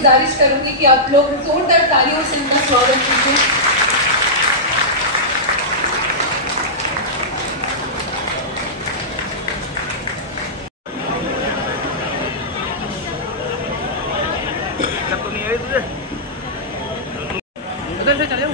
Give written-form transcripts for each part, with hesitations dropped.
गुजारिश करूंगी कि आप लोग जोरदार तालियों से इनका स्वागत कीजिए। उधर से चले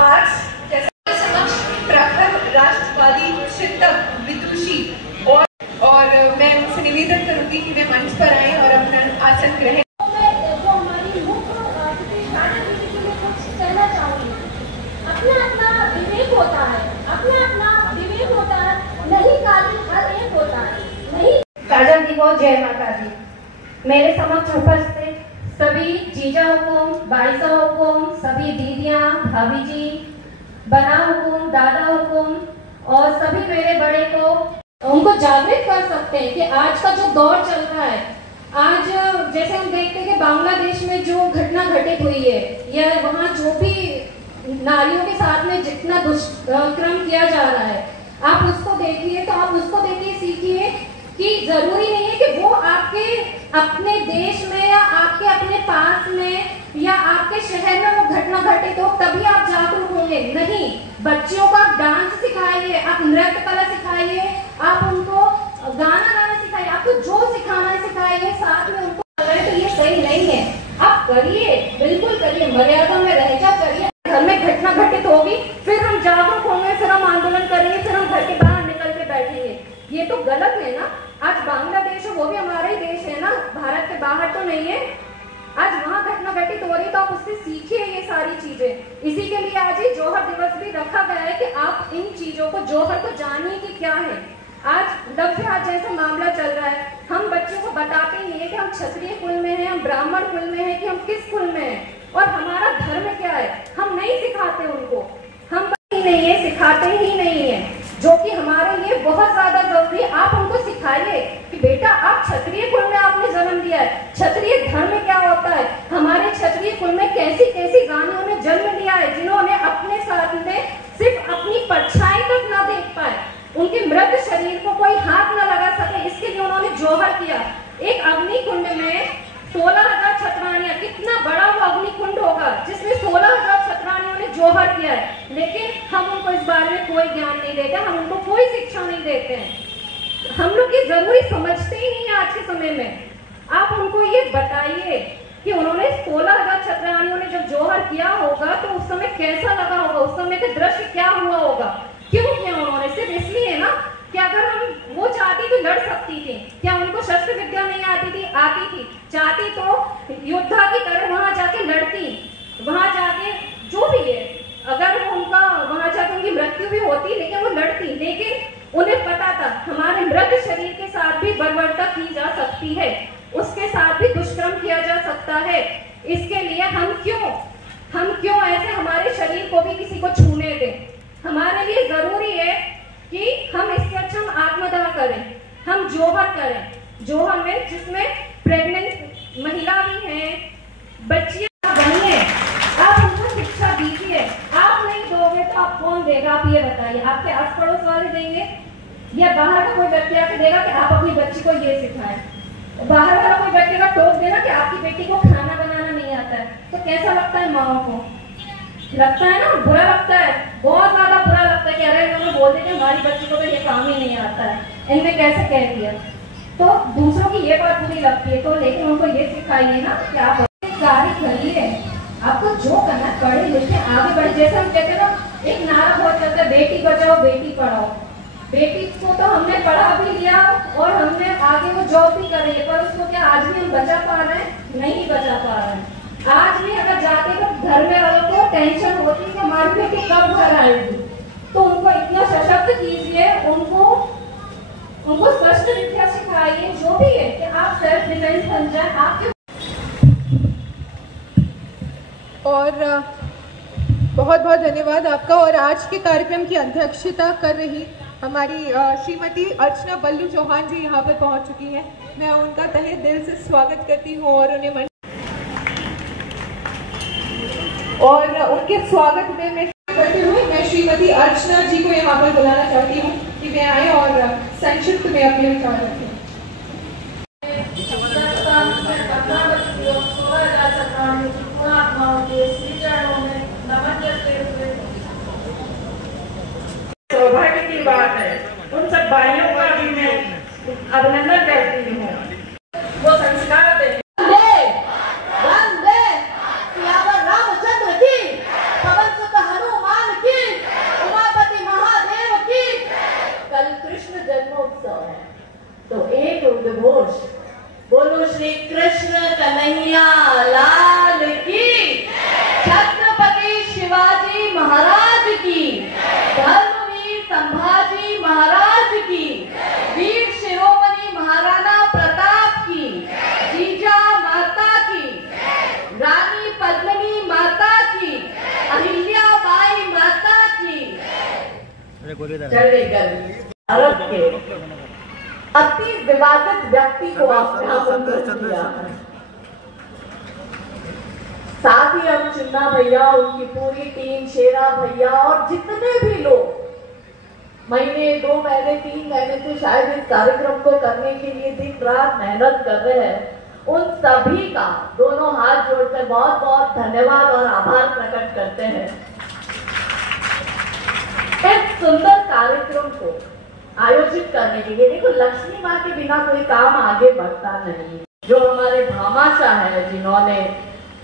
आज जैसे समक्ष प्रखर राष्ट्रवादी चिंतक विदुषी और मैं उनसे निवेदन करूंगी कि वे मंच पर आए और अपना आसन ग्रहण। जो हमारी मुख्य कहना चाहूंगी, अपना विवेक होता है, अपना विवेक होता है, नहीं काबिल हर एक होता है, नहीं। काजल दी को जय माता दी। मेरे समक्ष उपस्थित सभी जीजा हुकुम, बाईसा हुकुम, सभी दीदियां, भाभी जी, बना हुकुम, दादा हुकुम और सभी मेरे बड़े को उनको जागृत कर सकते हैं कि आज का जो दौर चल रहा है, आज जैसे हम देखते हैं कि बांग्लादेश में जो घटना घटित हुई है या वहाँ जो भी नारियों के साथ में जितना दुष्कर्म किया जा रहा है, आप उसको देखिए, तो आप उसको देखिए, सीखिए कि जरूरी नहीं है कि वो आपके अपने देश में या आपके अपने पास में या आपके शहर में वो घटना घटित हो तभी आप जागरूक होंगे। नहीं, बच्चियों को आप डांस सिखाइए, आप नृत्य कला सिखाइए, आप उनको गाना गाना सिखाइए, आपको जो सिखाना है सिखाइए, साथ में उनको तो ये सही नहीं है। आप करिए, बिल्कुल करिए, मर्यादा में रहकर करिए। घर में घटना घटित होगी, फिर हम जागरूक होंगे, फिर हम आंदोलन करेंगे, फिर हम घर के बाहर निकल के बैठेंगे। ये तो गलत है ना। आज बांग्लादेश है, वो भी हमारा ही देश है ना, भारत के बाहर तो नहीं है। आज वहाँ घटना घटित हो रही तो आप उससे सीखिए ये सारी चीजें। इसी के लिए आज ही जौहर दिवस भी रखा गया है कि आप इन चीजों को, जौहर को जानिए कि क्या है। आज लव्य जैसा मामला चल रहा है, हम बच्चों को बताते ही नहीं है कि हम क्षत्रिय कुल में हैं, हम ब्राह्मण कुल में हैं, कि हम किस कुल में हैं और हमारा धर्म क्या है। हम नहीं सिखाते उनको, हम ही नहीं है, सिखाते ही नहीं है, जो कि हमारे लिए बहुत ज्यादा जरूरी है। आप उनको सिखाइए कि बेटा आप क्षत्रिय कुल में आपने जन्म दिया है, क्षत्रिय धर्म क्या होता है। हमारे क्षत्रिय कुल में कैसी कैसी रानियों ने जन्म लिया है, जिन्होंने अपने साथ में सिर्फ अपनी परछाई तक न देख पाए, उनके मृत शरीर को कोई हाथ न लगा सके, इसके लिए उन्होंने जौहर किया। एक अग्नि कुंड में 16,000 छतरानियां, कितना बड़ा वो अग्नि कुंड होगा जिसमें 16,000 छतरानियों ने जौहर किया है, लेकिन हम उनको इस बारे में कोई ज्ञान नहीं देते, हम उनको कोई शिक्षा नहीं देते हैं। हम लोग ये जरूरी समझते ही नहीं है आज के समय में। आप उनको ये बताइए कि उन्होंने 16,000 छात्राओं ने जब जौहर किया होगा तो उस समय कैसा लगा होगा, उस समय का दृश्य क्या हुआ होगा, क्यों किया उन्होंने? सिर्फ इसलिए ना कि अगर हम वो चाहती तो लड़ सकती थी। क्या उनको शस्त्र विद्या नहीं आती थी? आती थी। चाहती तो योद्धा की तरह वहां जाके लड़ती, वहां जाके जो भी है, अगर वो उनका वहां जाकर उनकी मृत्यु भी होती लेकिन वो लड़ती। लेकिन उन्हें पता था हमारे मृत शरीर के साथ भी बर्बरता की जा सकती है, उसके साथ भी दुष्कर्म किया जा सकता है। इसके लिए हम क्यों ऐसे हमारे शरीर को भी किसी को छूने दें? हमारे लिए जरूरी है कि हम इससे अच्छा हम आत्मदाह करें, हम जौहर करें। जौहर में जिसमें प्रेग्नेंट महिला भी है, बच्चियां बनिए, आप उनको शिक्षा दीजिए। आप नहीं दोगे तो आप कौन देगा? आप ये बताइए, आपके आस पड़ोस वाले देंगे या बाहर का कोई व्यक्ति आके देगा कि आप अपनी बच्ची को ये सिखाएं? बाहर वाला कोई व्यक्ति का टोक देना कि आपकी बेटी को खाना बनाना नहीं आता है, तो कैसा लगता है? माओ को लगता है ना, बुरा लगता है, बहुत ज्यादा बुरा लगता है कि अरे इन्होंने बोल दिया कि हमारी बच्ची को तो ये काम ही नहीं आता है, इनने कैसे कह दिया। तो दूसरों की ये बात बुरी लगती है, तो लेकिन उनको ये सिखाइए ना कि आप कार्य करिए, आपको जो करना है पढ़े लिखे आगे बढ़े। जैसे हम कहते हैं ना, एक नारा बहुत चलता है, बेटी बचाओ बेटी पढ़ाओ। बेटी को तो हमने पढ़ा भी लिया और हमने आगे वो जॉब भी कर रही है, पर उसको क्या आज भी हम बचा पा रहे हैं? नहीं बचा पा रहे हैं। आज भी अगर जाते तो घर में वालों को टेंशन होती है कि हमारी बेटी कब घर आएगी, तो उनको इतना सशक्त कीजिए, उनको स्पष्ट विद्या सिखाइए, जो भी है कि आप सेल्फ डिफेंस बन जाए आपके। और बहुत बहुत धन्यवाद आपका। और आज के कार्यक्रम की अध्यक्षता कर रही हमारी श्रीमती अर्चना बल्लू चौहान जी यहाँ पर पहुँच चुकी हैं। मैं उनका तहे दिल से स्वागत करती हूँ और उनके स्वागत में मैं करते हुए मैं श्रीमती अर्चना जी को यहाँ पर बुलाना चाहती हूँ कि वे आए और संक्षिप्त में अपने विचार रखें। सौभाग्य की बात है, उन सब भाइयों का भी मैं अभिनंदन करती हूँ। वो संस्कार दे रामचंद्र की, पवन सुत हनुमान की, उमापति महादेव की। कल कृष्ण जन्मोत्सव है, तो एक उद्घोष बोलो श्री कृष्ण कन्हैया लाल की, छत्रपति शिवाजी महाराज की, धर्मवीर संभाजी महाराज की, वीर शिरोमणि महाराणा प्रताप की, जीजा माता की, रानी पद्मिनी माता की, अहिल्याबाई माता की। भारत के अति विवादित व्यक्ति को आपने आमंत्रित किया, साथ ही हम चिन्ना भैया, उनकी पूरी टीम, शेरा भैया और जितने भी लोग महीने 2 महीने 3 महीने से शायद इस कार्यक्रम को करने के लिए दिन रात मेहनत कर रहे हैं, उन सभी का दोनों हाथ जोड़कर बहुत बहुत धन्यवाद और आभार प्रकट करते हैं। इस सुंदर कार्यक्रम को आयोजित करने के लिए, देखो लक्ष्मी माँ के बिना कोई काम आगे बढ़ता नहीं। जो हमारे भामाशाह है, जिन्होंने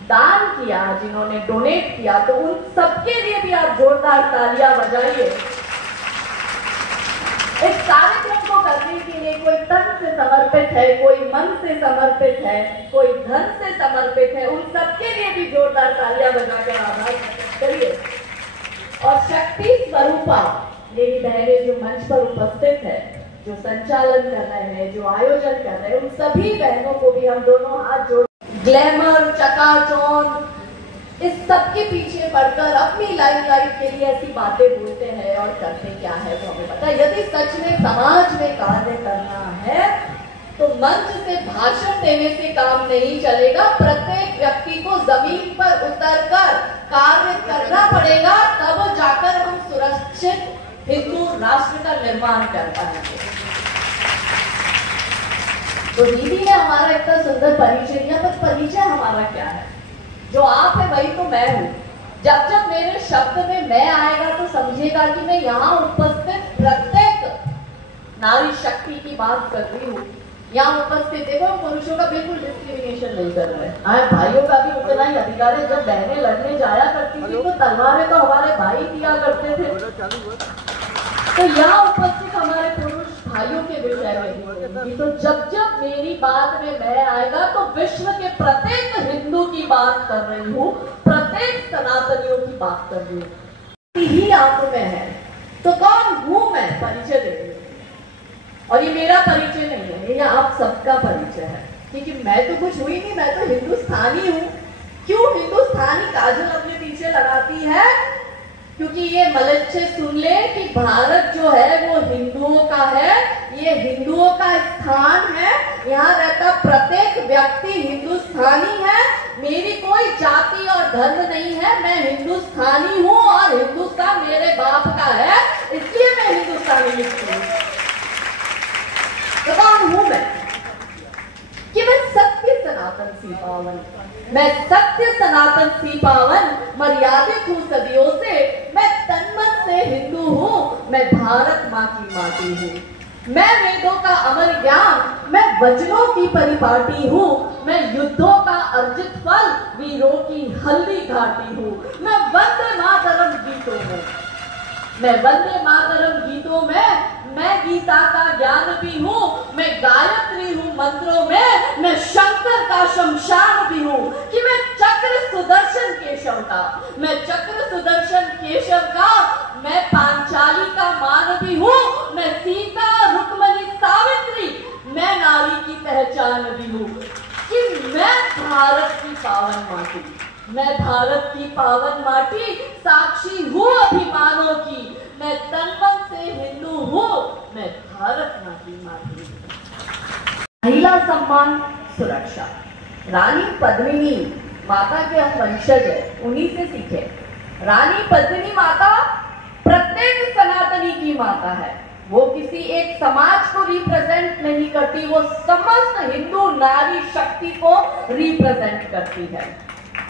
दान किया, जिन्होंने डोनेट किया, तो उन सबके लिए भी आप जोरदार तालियां बजाइए। इस कार्यक्रम को करने के लिए कोई तन से समर्पित है, कोई मन से समर्पित है, कोई धन से समर्पित है, उन सबके लिए भी जोरदार तालियां बजाकर आभार प्रकट करिए। और शक्ति स्वरूपा मेरी बहनें जो मंच पर उपस्थित है, जो संचालन कर रहे हैं, जो आयोजन कर रहे हैं, उन सभी बहनों को भी हम दोनों हाथ जोड़, ग्लैमर, चकाचौंध, इस सब के पीछे पड़कर अपनी लाइफ के लिए ऐसी बातें बोलते हैं और करते क्या है तो हमें पता है। यदि सच में समाज में कार्य करना है तो मंच से भाषण देने से काम नहीं चलेगा। प्रत्येक व्यक्ति को जमीन पर उतरकर कार्य करना पड़ेगा, तब जाकर हम सुरक्षित हिंदू राष्ट्र का निर्माण कर पाएंगे। तो दीदी ने हमारा इतना सुंदर परिचय दिया, पर परिचय हमारा क्या है? जो आप है वही तो मैं हूँ। जब जब मेरे शब्द में मैं आएगा तो समझेगा कि मैं यहाँ उपस्थित प्रत्येक नारी शक्ति की बात कर रही हूँ। यहाँ उपस्थित देखो, पुरुषों का बिल्कुल डिस्क्रिमिनेशन नहीं कर रहे हैं, भाइयों का भी उतना ही अधिकार है। जब बहनें लड़ने जाया करती थी तो तलवारें तो हमारे भाई दिया करते थे। तो यहाँ उपस्थित हमारे पुरुष भाइयों के विषय में तो जब जब मेरी बात में मैं आएगा तो विश्व के प्रत्येक हिंदू की बात कर रही हूँ, प्रत्येक सनातनियों की बात कर रही हूँ। ही आप में है तो कौन हूं मैं, परिचय दे रही हूँ। और ये मेरा परिचय नहीं है, ये आप सबका परिचय है, क्योंकि मैं तो कुछ हुई नहीं, मैं तो हिंदुस्तानी हूँ। क्यों हिंदुस्तानी काजल अपने पीछे लगाती है? क्योंकि ये मलच्छे सुन ले कि भारत जो है वो हिंदुओं का है, ये हिंदुओं का स्थान है, यहाँ रहता प्रत्येक व्यक्ति हिंदुस्तानी है। मेरी कोई जाति और धर्म नहीं है, मैं हिंदुस्तानी हूँ और हिंदुस्तान मेरे बाप का है, इसलिए मैं हिंदुस्तानी लिखती हूँ। तो कौन हूं मैं? कि मैं सत्य सनातन सी पावन, मैं सत्य सनातन सी पावन, मर्यादित हूँ सदियों से, मैं तन मन से हिंदू हूँ, मैं भारत माँ की माटी हूँ। मैं वेदों का अमर ज्ञान, मैं वचनों की परिपाटी हूँ, मैं युद्धों का अर्जित फल, वीरों की हल्दी घाटी हूँ। मैं वंदे मातरम गीतों में, मैं वंदे मातरम गीतों में, मैं गीता का ज्ञान भी हूँ, मैं गायत्री हूँ मंत्रों में, मैं शंकर का शमशान भी हूँ। कि मैं चक्र सुदर्शन केशव का, मैं चक्र सुदर्शन केशव का, मैं पांचाली का मान भी हूँ, मैं सीता रुक्मणी सावित्री, मैं नारी की पहचान भी हूँ। कि मैं भारत की पावन माटी, मैं भारत की पावन माटी, साक्षी हूँ अभिमानों की, मैं तन मन से हिंदू हूँ, मैं भारत माँ की माटी हूँ। महिला सम्मान सुरक्षा, रानी पद्मिनी माता के हम वंशज है, उन्हीं से सीखे। रानी पद्मिनी माता प्रत्येक सनातनी की माता है, वो किसी एक समाज को रिप्रेजेंट नहीं करती, वो समस्त हिंदू नारी शक्ति को रिप्रेजेंट करती है।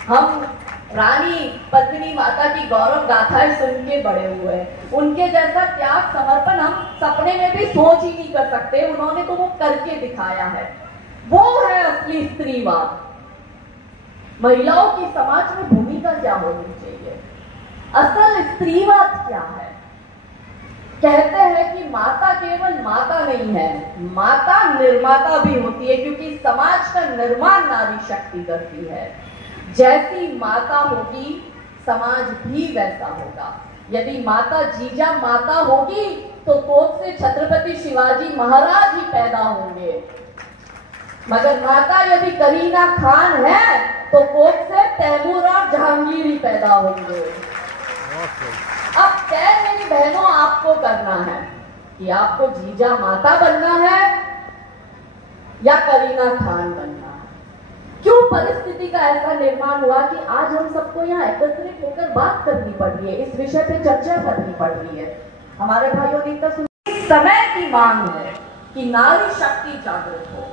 हम रानी पद्मिनी माता की गौरव गाथाएं सुन के बड़े हुए हैं, उनके जैसा त्याग समर्पण हम सपने में भी सोच ही नहीं कर सकते, उन्होंने तो वो करके दिखाया है। वो है असली स्त्रीवाद। महिलाओं की समाज में भूमिका क्या होनी चाहिए, असल स्त्रीवाद क्या है? कहते हैं कि माता केवल माता नहीं है, माता निर्माता भी होती है, क्योंकि समाज का निर्माण नारी शक्ति करती है। जैसी माता होगी समाज भी वैसा होगा। यदि माता जीजा माता होगी तो कोख से छत्रपति शिवाजी महाराज ही पैदा होंगे, मगर माता यदि करीना खान है तो कोख से तैमूर और जहांगीर ही पैदा होंगे। अब तय मेरी बहनों आपको करना है कि आपको जीजा माता बनना है या करीना खान बनना है। क्यों परिस्थिति का ऐसा निर्माण हुआ कि आज हम सबको यहाँ एकत्रित होकर बात करनी पड़ रही है, इस विषय पे चर्चा करनी पड़ रही है। हमारे भाइयों ने तो समय की मांग है कि नारी शक्ति जागृत हो,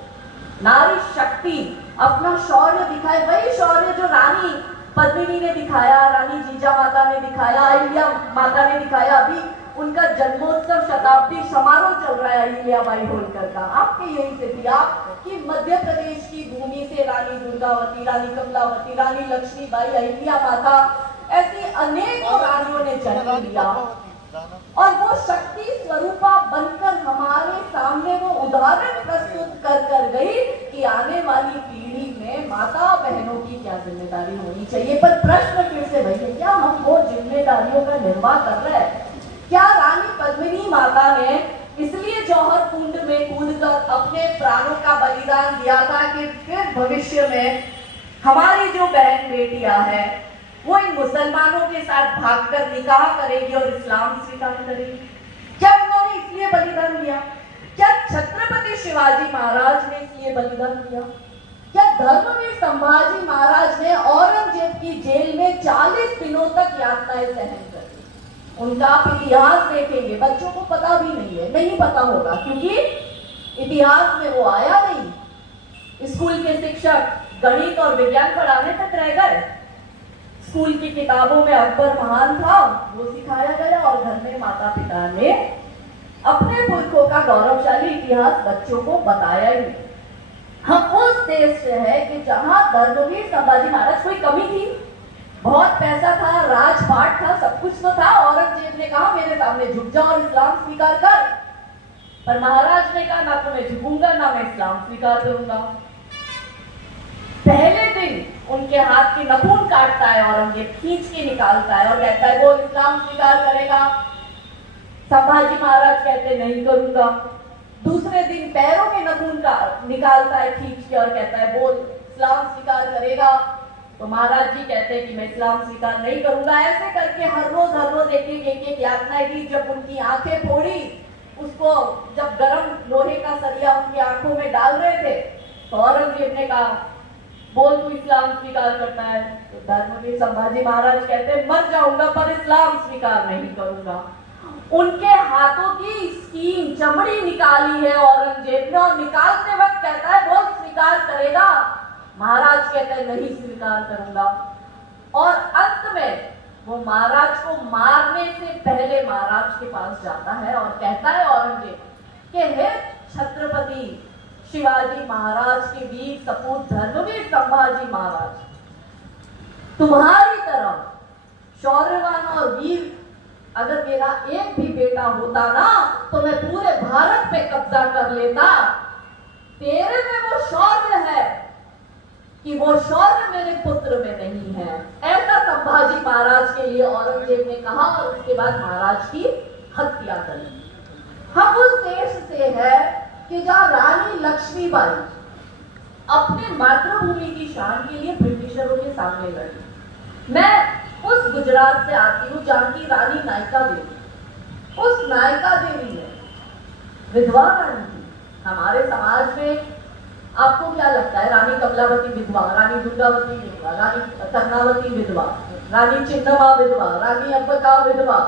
नारी शक्ति अपना शौर्य दिखाए, वही शौर्य जो रानी पद्मिनी ने दिखाया, रानी जीजा माता ने दिखाया, अहिल्या माता ने दिखाया। अभी उनका जन्मोत्सव शताब्दी समारोह चल रहा है अहिल्याबाई होलकर का, आपके यहीं से थी। आपकी मध्य प्रदेश की भूमि से रानी दुर्गावती, रानी कमलावती, रानी लक्ष्मीबाई, अहिल्या माता, ऐसी अनेकों रानियों ने जन्म लिया और वो शक्ति स्वरूपा बनकर हमारे सामने वो उदाहरण प्रस्तुत कर गई कि आने वाली पीढ़ी में माता बहनों की क्या जिम्मेदारी होनी चाहिए। पर प्रश्न फिर से वही है, क्या हम वो जिम्मेदारियों का निर्वाह कर रहे हैं? क्या रानी पद्मिनी माता ने इसलिए जौहर कुंड में कूदकर अपने प्राणों का बलिदान दिया था कि फिर भविष्य में हमारी जो बहन बेटियां हैं वो इन मुसलमानों के साथ भागकर निकाह करेगी और इस्लाम स्वीकार करेगी? क्या उन्होंने इसलिए बलिदान दिया? क्या छत्रपति शिवाजी महाराज ने इसलिए बलिदान दिया? क्या धर्मवीर संभाजी महाराज ने औरंगजेब की जेल में 40 दिनों तक यातनाएं सहन कर? उनका आप इतिहास देखेंगे, बच्चों को पता भी नहीं है, नहीं पता होगा, क्योंकि इतिहास में वो आया नहीं। स्कूल के शिक्षक गणित और विज्ञान पढ़ाने तक रह गए, स्कूल की किताबों में अकबर महान था वो सिखाया गया और घर में माता पिता ने अपने पुरखों का गौरवशाली इतिहास बच्चों को बताया ही नहीं। हम उस देश से है कि जहां धर्मवीर संभाजी महाराज कोई कमी थी, बहुत पैसा था, राजपाट था, सब कुछ तो था। औरंगजेब ने कहा मेरे सामने झुक जा और इस्लाम स्वीकार कर, पर महाराज ने कहा ना तो मैं झुकूंगा ना मैं इस्लाम स्वीकार करूंगा। पहले दिन उनके हाथ की नखून काटता है औरंगजेब, खींच के निकालता है और कहता है वो इस्लाम स्वीकार करेगा। संभाजी महाराज कहते नहीं करूंगा। दूसरे दिन पैरों के नखून का निकालता है खींच के और कहता है बोल इस्लाम स्वीकार करेगा। तो महाराज जी कहते हैं कि मैं इस्लाम स्वीकार नहीं करूंगा। ऐसे करके हर रोज एक यातनाएं दी। जब उनकी आंखें फोड़ी, उसको जब गरम लोहे का सरिया उनकी आंखों में डाल रहे थे, तो औरंगजेब ने कहा बोल तू इस्लाम स्वीकार करता है। तो धर्मवीर संभाजी महाराज कहते हैं मर जाऊंगा पर इस्लाम स्वीकार नहीं करूंगा। उनके हाथों की स्कीन चमड़ी निकाली है औरंगजेब ने और निकालते वक्त कहता है बोल स्वीकार करेगा। महाराज कहते हैं नहीं स्वीकार करूंगा। और अंत में वो महाराज को मारने से पहले महाराज के पास जाता है और कहता है औरंगजेब कि हे छत्रपति शिवाजी महाराज के वीर सपूत धर्मवीर संभाजी महाराज, तुम्हारी तरह शौर्यवान और वीर अगर मेरा एक भी बेटा होता ना तो मैं पूरे भारत पे कब्जा कर लेता। तेरे में वो शौर्य है कि वो शौर्य मेरे पुत्र में नहीं है। ऐसा संभाजी महाराज के लिए औरंगजेब ने कहा और उसके बाद महाराज की हत्या कर दी। हम उस देश से है कि जहां रानी लक्ष्मीबाई अपने मातृभूमि की शान के लिए ब्रिटिशरों के सामने लड़ी। मैं उस गुजरात से आती हूँ जहां की रानी नायका देवी, उस नायका देवी ने विधवा रानी थी। हमारे समाज में आपको क्या लगता है रानी कमलावती विधवा, रानी दुर्गावती विधवा, रानी कर्णावती विधवा, रानी चिन्नम्मा विधवा, रानी अब्बका विधवा,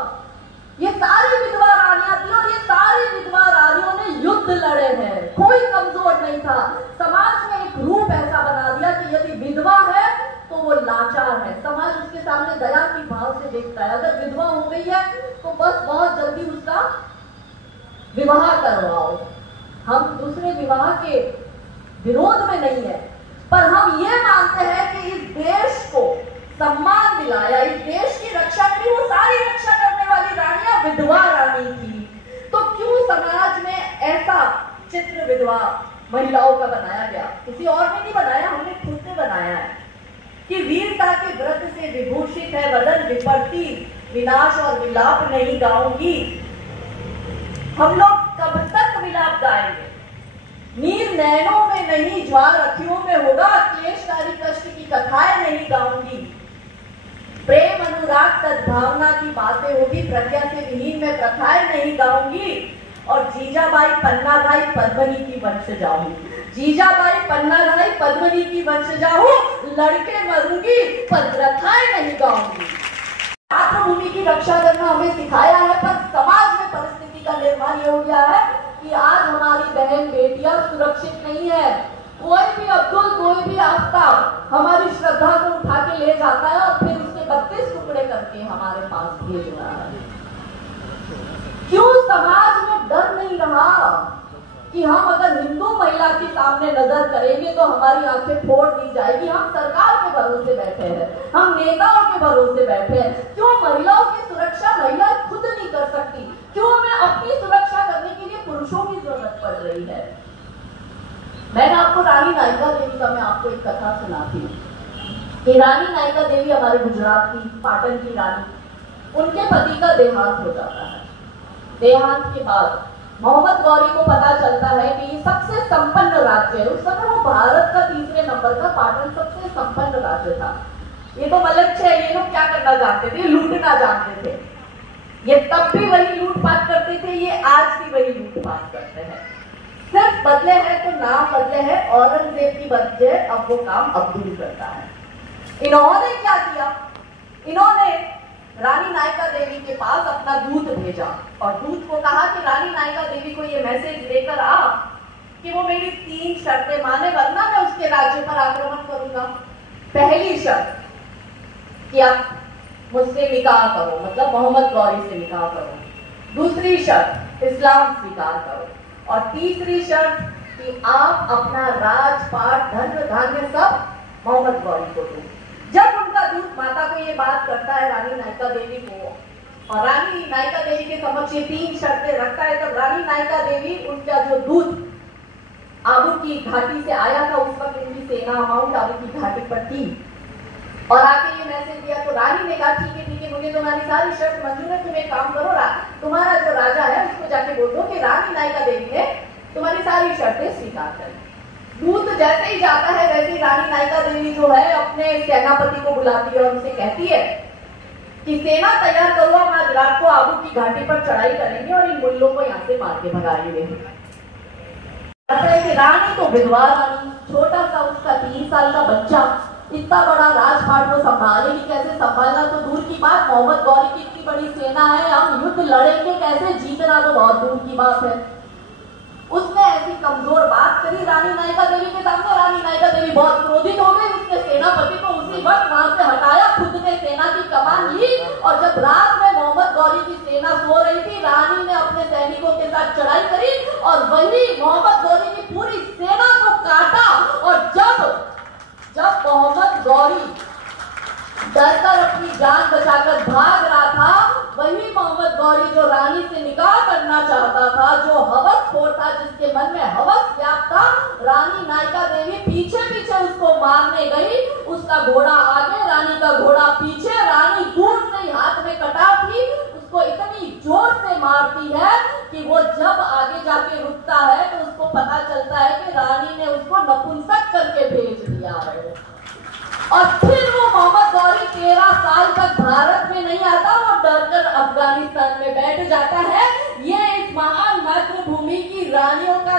ये सारी विधवा रानियां थी और ये सारी विधवा रानियों ने युद्ध लड़े हैं। कोई कमजोर नहीं था। समाज में एक रूप ऐसा बना दिया कि यदि विधवा है तो वो लाचार है। समाज उसके सामने दया की भाव से देखता है। अगर विधवा हो गई है तो बस बहुत जल्दी उसका विवाह करवाओ। हम दूसरे विवाह के विरोध में नहीं है, पर हम ये मानते हैं कि इस देश को सम्मान दिलाया, इस देश की रक्षा करी, वो सारी रक्षा करने वाली रानियां विधवा रानी थी। तो क्यों समाज में ऐसा चित्र विधवा महिलाओं का बनाया गया? किसी और ने नहीं बनाया, हमने खुद से बनाया है कि वीरता के व्रत से विभूषित है वदन विपत्ति, विनाश और विलाप नहीं गाऊंगी। हम लोग कब तक विलाप गाएंगे? नीर नैनों में नहीं, ज्वार अखियों में होगा, क्लेशकारी कष्ट की कथाएं नहीं गाऊंगी। प्रेम अनुराग सद्भावना की बातें होगी, प्रज्ञा से विहीन में कथाएं नहीं गाऊंगी। और जीजाबाई पन्नाधाई पद्मनी की वंशजा हूं, जीजाबाई पन्नाधाई पद्मनी की वंशजा हूं, लड़के मरूंगी पर प्रथाएं नहीं गाऊंगी। मातृभूमि की रक्षा करना हमें सिखाया है, पर समाज में परिस्थिति का निर्माण ये हो गया है कि आज हमारी बहन बेटियां सुरक्षित नहीं है। कोई भी अब्दुल, कोई भी आफ्ताब हमारी श्रद्धा को उठा के ले जाता है और फिर उसके 32 टुकड़े करके हमारे पास भेज रहा है। क्यों समाज में डर नहीं रहा कि हम अगर हिंदू महिला के सामने नजर करेंगे तो हमारी आंखें फोड़ दी जाएगी? हम सरकार के भरोसे बैठे हैं, हम नेताओं के भरोसे बैठे हैं। क्यों महिलाओं की सुरक्षा महिला खुद नहीं कर सकती? क्यों हमें अपनी सुरक्षा करने के लिए पुरुषों की जरूरत पड़ रही है? मैंने आपको रानी नायका देवी का मैं आपको एक कथा सुनाती हूँ कि रानी नायका देवी हमारे गुजरात की पाटन की रानी, उनके पति का देहांत हो जाता है। देहांत के बाद मोहम्मद गौरी को पता चलता है कि ये सबसे संपन्न राज्य है। उस समय वो भारत का 3रे नंबर का पाटन सबसे संपन्न राज्य था। ये तो मलक्ष है, ये लोग क्या करना जानते थे? लूटना जानते थे। ये तब भी वही लूटपाट करते थे, ये आज भी वही लूटपाट करते हैं। सिर्फ बदले हैं तो नाम बदले हैं। औरंगजेब की वजह अब वो काम अब्दुल करता है। इन्होंने क्या किया? इन्होंने रानी नायका देवी के पास अपना दूत भेजा और दूत को कहा कि रानी नायका देवी को ये मैसेज लेकर आ कि वो मेरी 3 शर्तें माने वरना मैं उसके राज्य पर आक्रमण करूंगा। पहली शर्त कि आप मुझसे निकाह करो, मतलब मोहम्मद गौरी से निकाह करो। दूसरी शर्त इस्लाम स्वीकार करो। और तीसरी शर्त कि आप अपना राजपाट धन धान्य सब मोहम्मद गौरी को दो। जब उनका दूत माता को ये बात करता है, रानी नायका देवी को, और रानी नायका देवी के समक्ष ये 3 शर्तें रखता है, तब रानी नायका देवी, उनका जो दूत आबू की घाटी से आया था, उस वक्त इनकी सेना माउंट आबू की घाटी पर थी, और आके ये मैसेज दिया, तो रानी ने कहा ठीक है मुझे तुम्हारी सारी शर्त मंजूर है, तुम एक काम करो, तुम्हारा जो राजा है उसको जाके बोल दो कि रानी नायका देवी ने तुम्हारी सारी शर्तें स्वीकार कर। दूत जैसे ही जाता है वैसे ही रानी नायका देवी जो है अपने सेनापति को बुलाती है और उसे कहती है कि सेना तैयार करो, हम आज रात को आबू की घाटी पर चढ़ाई करेंगे और इन मुल्लों को यहाँ से मार के भगाएंगे। रानी तो विधवा रानी, छोटा सा उसका 3 साल का बच्चा इतना बड़ा राजपाट को संभालेगी कैसे? संभालना तो दूर की बात, मोहम्मद गौरी की इतनी बड़ी सेना है, हम युद्ध लड़ेंगे कैसे? जीतना तो बहुत दूर की बात है। उसने ऐसी कमजोर बात करी रानी नायका देवी के सामने। रानी नायका देवी बहुत क्रोधित हो गई, उसने सेनापति को उसी वक्त वहां से हटाया, खुद ने सेना की कमान ली, और जब रात में मोहम्मद गौरी की सेना सो रही थी, रानी ने अपने सैनिकों के साथ चढ़ाई करी और वही मोहम्मद गौरी की पूरी सेना को काटा। और जब मोहम्मद गौरी डरकर अपनी जान बचाकर भाग रहा था, वही मोहम्मद गौरी जो रानी से निकाह करना चाहता था, जो हवसखोर था, जिसके मन में हवस व्याप्त था, रानी नायका देवी पीछे पीछे उसको मारने गई। उसका घोड़ा आगे, रानी का घोड़ा पीछे, रानी दूर से हाथ में कटार थी, उसको इतनी जोर से मारती है कि वो जब आगे जाके रुकता है तो उसको पता चलता है कि रानी ने उसको नपुंसक करके भेज दिया है। और फिर वो मोहम्मद गौरी 13 साल तक भारत में नहीं आता, वो डरकर अफगानिस्तान में बैठ जाता है। ये इस महान मातृभूमि की रानियों का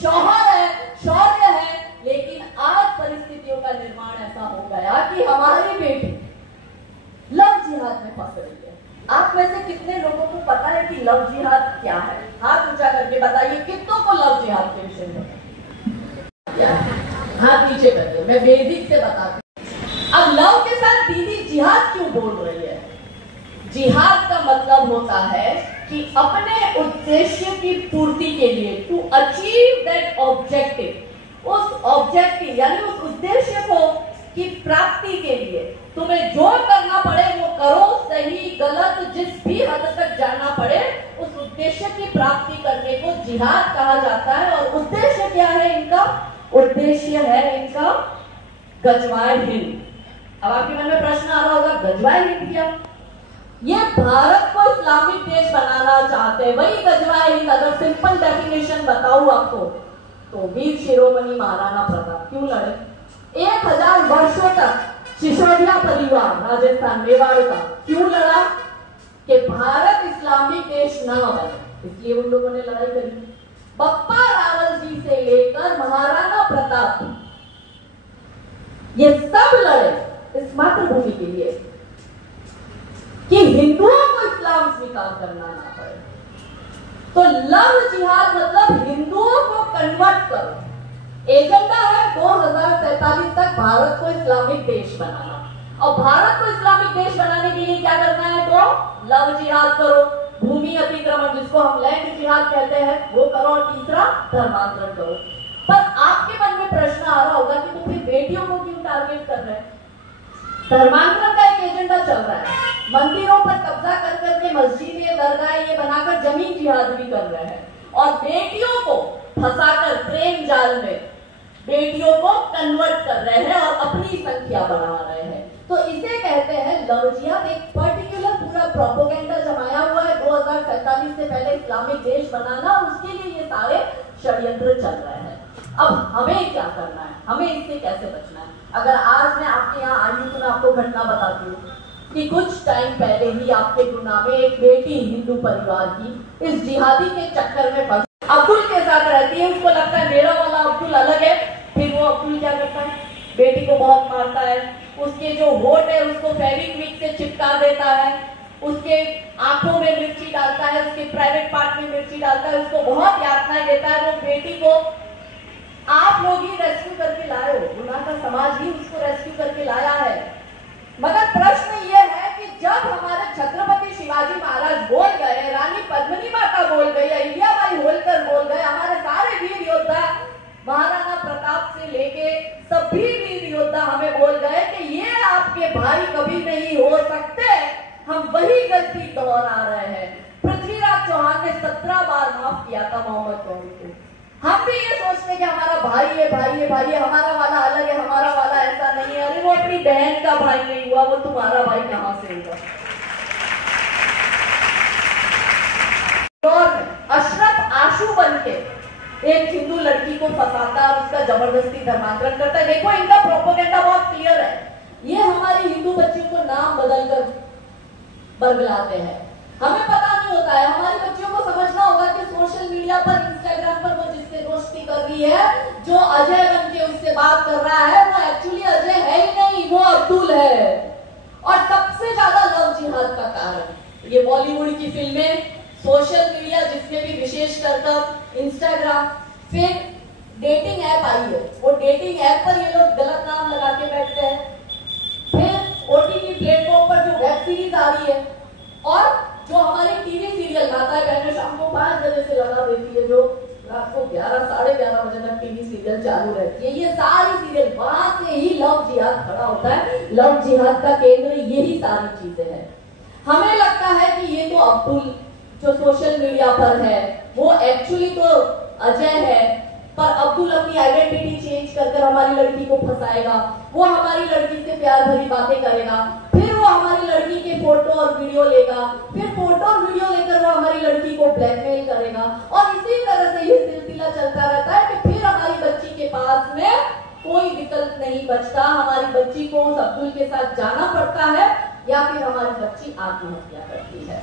शौर्य है। लेकिन आज परिस्थितियों का निर्माण ऐसा हो गया कि हमारी बेटी लव जिहाद में फंस रही है। आप में से कितने लोगों को पता है कि लव जिहाद क्या है? हाथ ऊंचा करके बताइए, कितनों को लव जिहाद के विषय में क्या है? हाथ नीचे करिए, मैं बेसिक से बताती हूँ। अब लव के साथ दीदी जिहाद क्यों बोल रही है? जिहाद का मतलब होता है कि अपने उद्देश्य की पूर्ति के लिए, टू अचीव दैट ऑब्जेक्टिव, उस ऑब्जेक्टिव यानी उस उद्देश्य को की प्राप्ति के लिए तुम्हें जो करना पड़े वो करो, सही गलत जिस भी हद तक जाना पड़े, उस उद्देश्य की प्राप्ति करने को जिहाद कहा जाता है। और उद्देश्य क्या है इनका? उद्देश्य है इनका गजवाए हिंद। अब आपके मन में प्रश्न आ रहा होगा, गजवाए हिंद क्या? ये भारत को इस्लामिक देश बनाना चाहते हैं, वही गजवाए हिंद। अगर सिंपल डेफिनेशन बताऊं आपको, तो वीर शिरोमणि महाराणा प्रताप क्यों लड़े? 1000 वर्षों तक सिसोदिया परिवार राजस्थान मेवाड़ का क्यों लड़ा कि भारत इस्लामिक देश न बने, इसलिए उन लोगों ने लड़ाई करी। बप्पा रावल जी से लेकर महाराणा प्रताप, ये सब लड़े इस मातृभूमि के लिए कि हिंदुओं को इस्लाम स्वीकार करना ना पड़े। तो लव जिहाद मतलब हिंदुओं को कन्वर्ट करो। एजेंडा है 2047 तक भारत को इस्लामिक देश बनाना, और भारत को इस्लामिक देश बनाने के लिए क्या करना है? तो लव जिहाद करो, भूमि अतिक्रमण जिसको हम लैंड जिहाद कहते हैं वो करो, और तीसरा धर्मांतरण करो। पर आपके मन में प्रश्न आ रहा होगा कि तो फिर बेटियों को क्यों टारगेट कर रहे हैं? धर्मांतरण का एक एजेंडा चल रहा है, मंदिरों पर कब्जा कर करके मस्जिदें दरगाह ये बनाकर जमीन जिहाद भी कर रहे हैं, और बेटियों को फंसाकर प्रेम जाल में बेटियों को कन्वर्ट कर रहे हैं और अपनी संख्या बढ़ा रहे हैं। तो इसे कहते हैं लव जिहाद। एक पर्टिकुलर पूरा प्रोपेगेंडा जमाया हुआ है 2047 से पहले इस्लामिक देश बनाना, और उसके लिए ये सारे षड्यंत्र चल रहे हैं। अब हमें क्या करना है? हमें इससे कैसे बचना है? अगर आज मैं आपके यहाँ आई हूँ तो मैं आपको घटना बताती हूँ कि कुछ टाइम पहले ही आपके गुना में एक बेटी हिंदू परिवार की इस जिहादी के चक्कर में फंस, अब्दुल के साथ रहती है। उसको लगता है मेरा वाला अब्दुल अलग है, फिर वो अब्दुल क्या करता है? बेटी को बहुत मारता है, उसके जो होठ है उसको फेविक्विक से चिपका देता है, उसके आंखों में मिर्ची डालता है, उसके प्राइवेट पार्ट में मिर्ची डालता है, उसको बहुत यातनाएं देता है। वो बेटी को आप लोग ही रेस्क्यू करके लाए हो, गुना का समाज ही उसको रेस्क्यू करके लाया है। मगर प्रश्न ये है कि जब हमारे छत्रपति शिवाजी महाराज बोल गए, रानी पद्मिनी माता बोल गई, भाई कभी नहीं हो सकते, हम वही गलती दोहरा रहे हैं। पृथ्वीराज चौहान ने 17 बार माफ किया था मोहम्मद गौरी को। हम भी ये सोचते हैं कि हमारा भाई है, भाई है, भाई है, हमारा वाला अलग है, हमारा वाला ऐसा नहीं है। अरे वो अपनी बहन का भाई नहीं हुआ, वो तुम्हारा भाई कहां से हुआ? और अशरफ आशू बनके एक हिंदू लड़की को फंसाता है और उसका जबरदस्ती धर्मांतरण करता है। देखो इनका प्रोपेगेंडा बहुत क्लियर है। ये हमारी हिंदू बच्चियों को नाम बदलकर बरगलाते हैं। हमें पता नहीं होता है। हमारी बच्चियों को समझना होगा कि सोशल मीडिया पर, इंस्टाग्राम पर वो जिससे दोस्ती कर रही है, जो अजय बन के उससे बात कर रहा है, वो एक्चुअली अजय है ही नहीं, वो अब्दुल है। और सबसे ज्यादा लव जिहाद का कारण ये बॉलीवुड की फिल्में, सोशल मीडिया जिसमें भी विशेष कर इंस्टाग्राम, फिर डेटिंग ऐप आई है, वो डेटिंग ऐप पर ये लोग गलत नाम लगा के बैठते हैं, फिर ओटीटी प्लेटफॉर्म पर जो वेब सीरीज आ रही है, और जो हमारी टीवी सीरियल माताएं बहनें शाम को 5 बजे से लगा देती है, जो रात को 11 साढ़े 11 बजे तक टीवी सीरियल चालू रहती है, ये सारी सीरियल, वहां से ही लव जिहाद खड़ा होता है। लव जिहाद का केंद्र यही सारी चीजें हैं। हमें लगता है कि ये तो अब्दुल जो सोशल मीडिया पर है, वो एक्चुअली तो अजय है, पर अब्दुल अपनी आइडेंटिटी चेंज कर हमारी लड़की को फंसाएगा। वो हमारी लड़की से प्यार भरी बातें करेगा, फिर वो हमारी लड़की के फोटो और वीडियो लेगा, फिर फोटो और वीडियो लेकर वो हमारी लड़की को ब्लैकमेल करेगा, और इसी तरह से ये सिलसिला चलता रहता है कि फिर हमारी बच्ची के पास में कोई विकल्प नहीं बचता। हमारी बच्ची को उस अब्दुल के साथ जाना पड़ता है, या फिर हमारी बच्ची आत्महत्या करती है।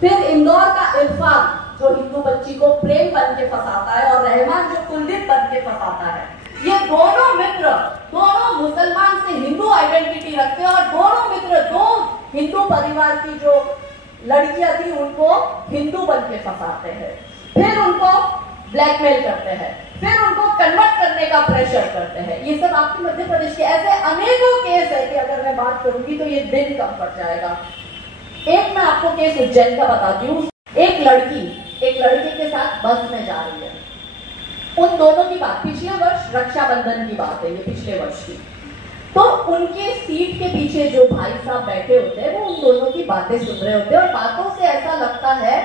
फिर इंदौर का इरफान जो हिंदू बच्ची को प्रेम बन के फंसाता है, और रहमान जो कुलदीप बन के फंसाता है। ये दोनों मित्र, दोनों मुसलमान से हिंदू आइडेंटिटी रखते हैं, और दोनों मित्र दो हिंदू परिवार की जो लड़कियां थी उनको हिंदू बन के फंसाते हैं, फिर उनको ब्लैकमेल करते हैं, फिर उनको कन्वर्ट करने का प्रेशर करते हैं। ये सब आपके मध्य प्रदेश के ऐसे अनेकों केस है कि अगर मैं बात करूंगी तो ये दिन कम पड़ जाएगा। एक मैं आपको केस उज्जैन का बताती हूँ। एक लड़के के साथ बस में जा रही है। उन दोनों की बात पिछले वर्ष रक्षाबंधन की बात है, ये पिछले वर्ष की। तो उनके सीट के पीछे जो भाई साहब बैठे होते हैं वो उन दोनों की बातें सुन रहे होते हैं, और बातों से ऐसा लगता है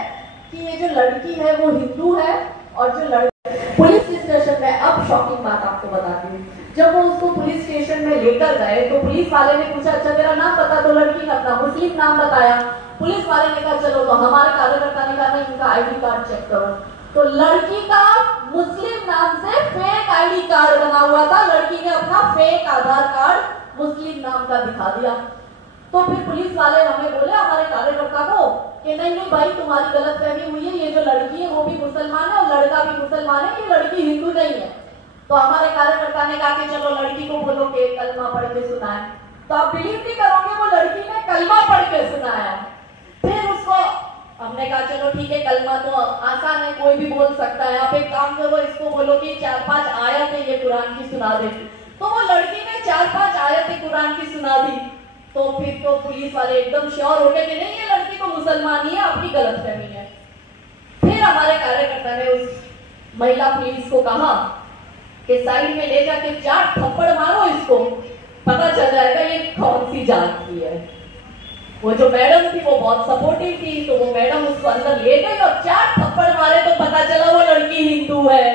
कि ये जो लड़की है वो हिंदू है, और जो लड़की पुलिस स्टेशन में, अब शॉकिंग बात आपको बताती हूँ, जब वो उसको पुलिस स्टेशन में लेकर गए तो पुलिस वाले ने पूछा, अच्छा तेरा नाम बता, तो लड़की ने अपना मुस्लिम नाम बताया। पुलिस वाले ने कहा चलो, तो हमारे कार्यकर्ता ने कहा नहीं, इनका आईडी कार्ड चेक करो। तो लड़की का मुस्लिम नाम से फेक आईडी कार्ड बना हुआ था, लड़की ने अपना फेक आधार कार्ड मुस्लिम नाम का दिखा दिया। तो फिर पुलिस वाले हमें बोले, हमारे कार्यकर्ता को, कि नहीं नहीं भाई तुम्हारी गलतफहमी हुई है, ये जो लड़की है वो भी मुसलमान है और लड़का भी मुसलमान है, ये लड़की हिंदू नहीं है। तो हमारे कार्यकर्ता ने कहा कि चलो लड़की को बोलो कि कलमा पढ़ के सुनाए। तो आप बिलीव नहीं करोगे, वो लड़की ने कलमा पढ़ के सुनाया। फिर उसको हमने कहा चलो ठीक है, कलमा तो आसान है, कोई भी बोल सकता है, आप एक काम करो, इसको बोलो कि 4-5 आयतें ये कुरान की सुना दे। तो वो लड़की ने 4-5 आयतें कुरान की सुना दी। तो फिर तो पुलिस वाले एकदम श्योर हो गए कि नहीं, ये लड़की तो मुसलमान ही है, आपकी गलतफहमी है। फिर हमारे कार्यकर्ता ने उस महिला पुलिस को कहा कि साइड में ले जाके 4 थप्पड़ मारो इसको, पता चल जाएगा ये कौन सी जात की है। वो जो मैडम थी वो बहुत सपोर्टिव थी, तो वो मैडम उसको अंदर ले गई और 4 थप्पड़ मारे तो पता चला वो लड़की हिंदू है।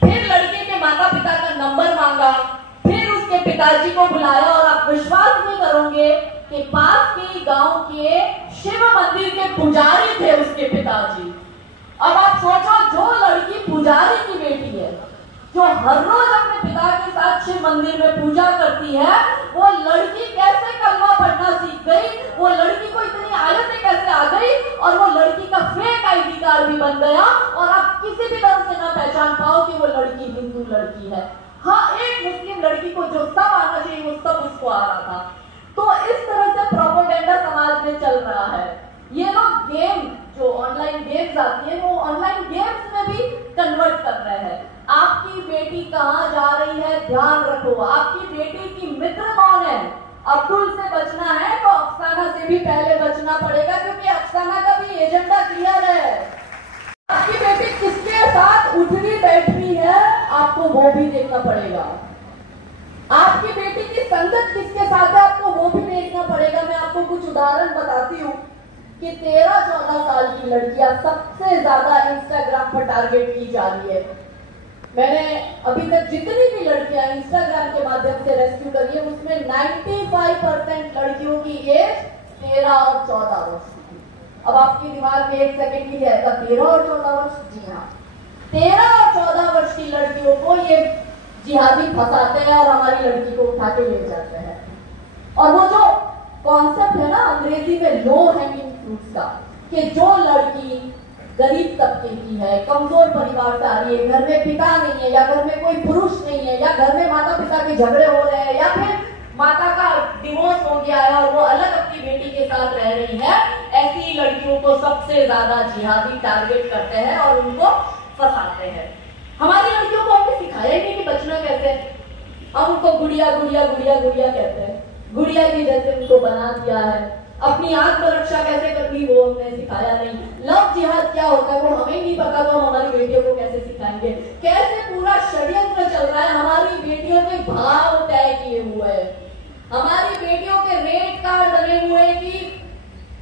फिर लड़के के माता पिता का नंबर मांगा, फिर उसके पिताजी को बुलाया, और आप विश्वास नहीं करोगे कि पास के गांव के शिव मंदिर के पुजारी थे उसके पिताजी। अब आप सोचो, जो लड़की पुजारी की बेटी है, जो हर रोज अपने पिता के साथ शिव मंदिर में पूजा करती है, वो लड़की कैसे कलमा पढ़ना सीख गई, वो लड़की को इतनी आयतें कैसे आ गई, और वो लड़की का फेक आईडी कार्ड भी बन गया, और आप किसी भी तरह से ना पहचान पाओ कि वो लड़की हिंदू लड़की है। हाँ, एक मुस्लिम लड़की को जो सब आना चाहिए वो सब उसको आ रहा था। तो इस तरह से प्रोपेगेंडा समाज में चल रहा है। ये लोग गेम, जो ऑनलाइन गेम्स आती है, वो ऑनलाइन गेम्स में भी कन्वर्ट कर रहे हैं। आपकी बेटी कहाँ जा रही है ध्यान रखो, आपकी बेटी की मित्र कौन है। अब्दुल से बचना है तो अफसाना से भी पहले बचना पड़ेगा, क्योंकि अफसाना का भी एजेंडा क्लियर है। आपकी बेटी किसके साथ उठनी बैठनी है आपको वो भी देखना पड़ेगा। आपकी बेटी की संगत किसके साथ है आपको वो भी देखना पड़ेगा। मैं आपको कुछ उदाहरण बताती हूँ कि 13-14 साल की लड़कियां सबसे ज्यादा इंस्टाग्राम पर टारगेट की जा रही है। मैंने अभी तक जितनी भी लड़कियां इंस्टाग्राम के माध्यम से रेस्क्यू करी है उसमें 95% लड़कियों की एज 13 और 14 वर्ष की। अब आपके दिमाग में एक सेकंड के लिए आएगा 13 और 14 वर्ष? जी हाँ, 13 और 14 वर्ष की लड़कियों को ये जिहादी फंसाते हैं और हमारी लड़की को उठा के ले जाते हैं। और वो जो कॉन्सेप्ट है ना अंग्रेजी में लो हैंगिंग फ्रूट्स का, कि जो लड़की गरीब तबके की है, कमजोर परिवार से आ रही है, घर में पिता नहीं है या घर में कोई पुरुष नहीं है या घर में माता पिता के झगड़े हो रहे हैं या फिर माता का डिवोर्स हो गया है और वो अलग अपनी बेटी के साथ रह रही है, ऐसी लड़कियों को सबसे ज्यादा जिहादी टारगेट करते हैं और उनको फंसाते हैं। हमारी लड़कियों को हमने सिखाया ही नहीं कि बचना कैसे। हम उनको गुड़िया गुड़िया गुड़िया गुड़िया कहते हैं, गुड़िया की जैसे उनको बना दिया है। अपनी आत्मरक्षा कैसे करनी वो हमने सिखाया नहीं। लव जिहाद क्या होता है वो हमें नहीं पता, तो हम हमारी बेटियों को कैसे सिखाएंगे। कैसे पूरा षड्यंत्र चल रहा है, हमारी बेटियों के भाव तय किए हुए हैं, हमारी बेटियों के रेट कार्ड बने हुए हैं कि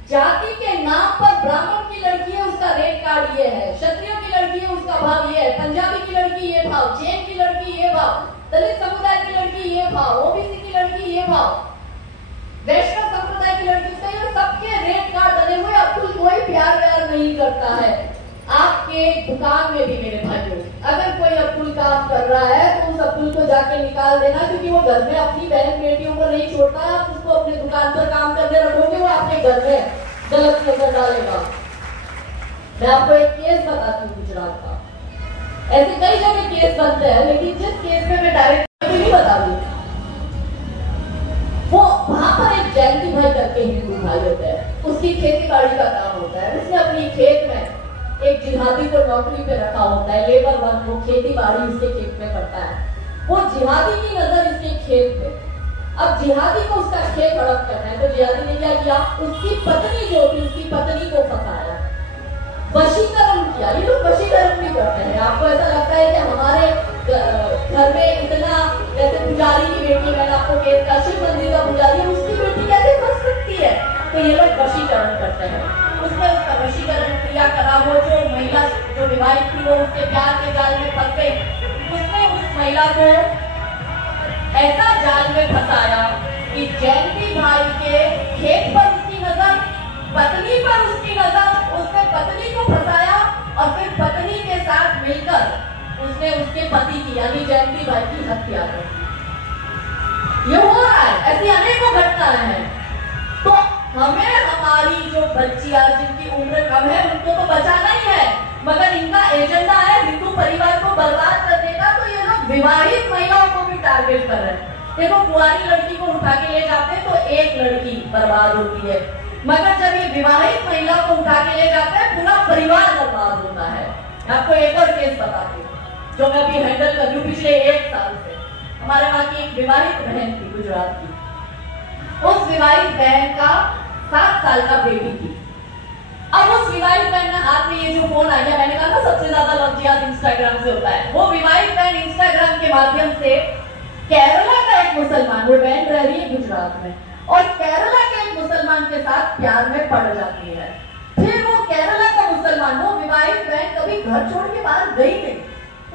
जाति के नाम पर ब्राह्मण की लड़की है उसका रेट कार्ड ये है, क्षत्रियों की लड़की है उसका भाव ये है, पंजाबी की लड़की ये भाव, जैन की लड़की ये भाव, दलित समुदाय की लड़की ये भाव, ओबीसी की लड़की ये भाव, वैष्णव संप्रदाय की लड़की उसका, ये सबके रेट कार्ड बने हुए। अब कोई प्यार व्यार नहीं करता है। आपके दुकान में भी मेरे भाइयों अगर कोई अब्दुल काम कर रहा है तो उस अब्दुल को जाके निकाल देना, क्योंकि वो घर में अपनी बहन बेटियों को नहीं छोड़ता है। आप उसको अपने दुकान पर काम करने रखोगे, वो आपके घर में गलत नजर डालेगा। मैं आपको एक केस बताती हूँ गुजरात का। ऐसे कई जगह केस बनते हैं, लेकिन जिस केस में मैं डायरेक्ट नहीं बता रही, वो वहां पर एक जयंती भाई करके हिंदू भाई होता है, उसकी खेती बाड़ी का काम होता है। उसने अपनी खेत में एक जिहादी को नौकरी पे रखा होता है, लेबर वर्क, वो खेती बाड़ी उसके खेत में करता है। वो जिहादी की नजर इसके खेत पे, अब जिहादी को उसका खेत हड़प करना है, तो जिहादी ने क्या किया, उसकी पत्नी जो थी उसकी पत्नी को फंसाया, वशीकरण किया। ये लोग वशीकरण भी करते हैं। आपको ऐसा लगता है कि हमारे घर में इतना, जैसे पुजारी की बेटी, मैंने आपको केस का शिव मंदिर का पुजारी है, उसकी बेटी कैसे फंस सकती है, तो ये लोग वशीकरण करते हैं। उसने उसका वशीकरण क्रिया करा, वो जो महिला जो विवाहित थी वो उसके प्यार के जाल में फंस गई। उसने उस महिला को ऐसा जाल में फंसाया कि जयंती भाई के खेत पर उसकी नजर, पत्नी पर उसकी नजर, उसने पत्नी को फंसाया और फिर पत्नी के साथ मिलकर उसने उसके पति की यानी जयंती भाई की हत्या कर दी। ये हो रहा है, ऐसी अनेकों घटनाएं हैं। तो हमें हमारी जो बच्चियां जिनकी उम्र कम है उनको तो बचाना ही है, मगर इनका एजेंडा है हिंदू परिवार को बर्बाद करने का। तो ये लोग विवाहित महिलाओं को भी टारगेट कर रहे हैं। देखो, कुंवारी लड़की को उठा के ले जाते हैं तो एक लड़की बर्बाद होती है, मगर जब ये विवाहित महिला को उठा के ले जाते हैं पूरा परिवार बर्बाद होता है। आपको एक और केस बताती हूँ जो मैं अभी हैंडल कर रही हूँ पिछले 1 साल से। हमारे वहां की एक विवाहित बहन थी गुजरात की, उस विवाहित बहन का 7 साल का बेबी थी। अब उस विवाहित बहन ने हाथ में ये जो फोन आ गया, मैंने कहा ना सबसे ज्यादा लव जिहाद इंस्टाग्राम से होता है। वो विवाहित बहन इंस्टाग्राम के माध्यम से केरला का एक मुसलमान, वो बहन रह रही है गुजरात में, और केरला के एक मुसलमान के साथ प्यार में पड़ जाती है। फिर वो केरला का मुसलमान, वो विवाहित बहन कभी घर छोड़ के बाहर गई नहीं,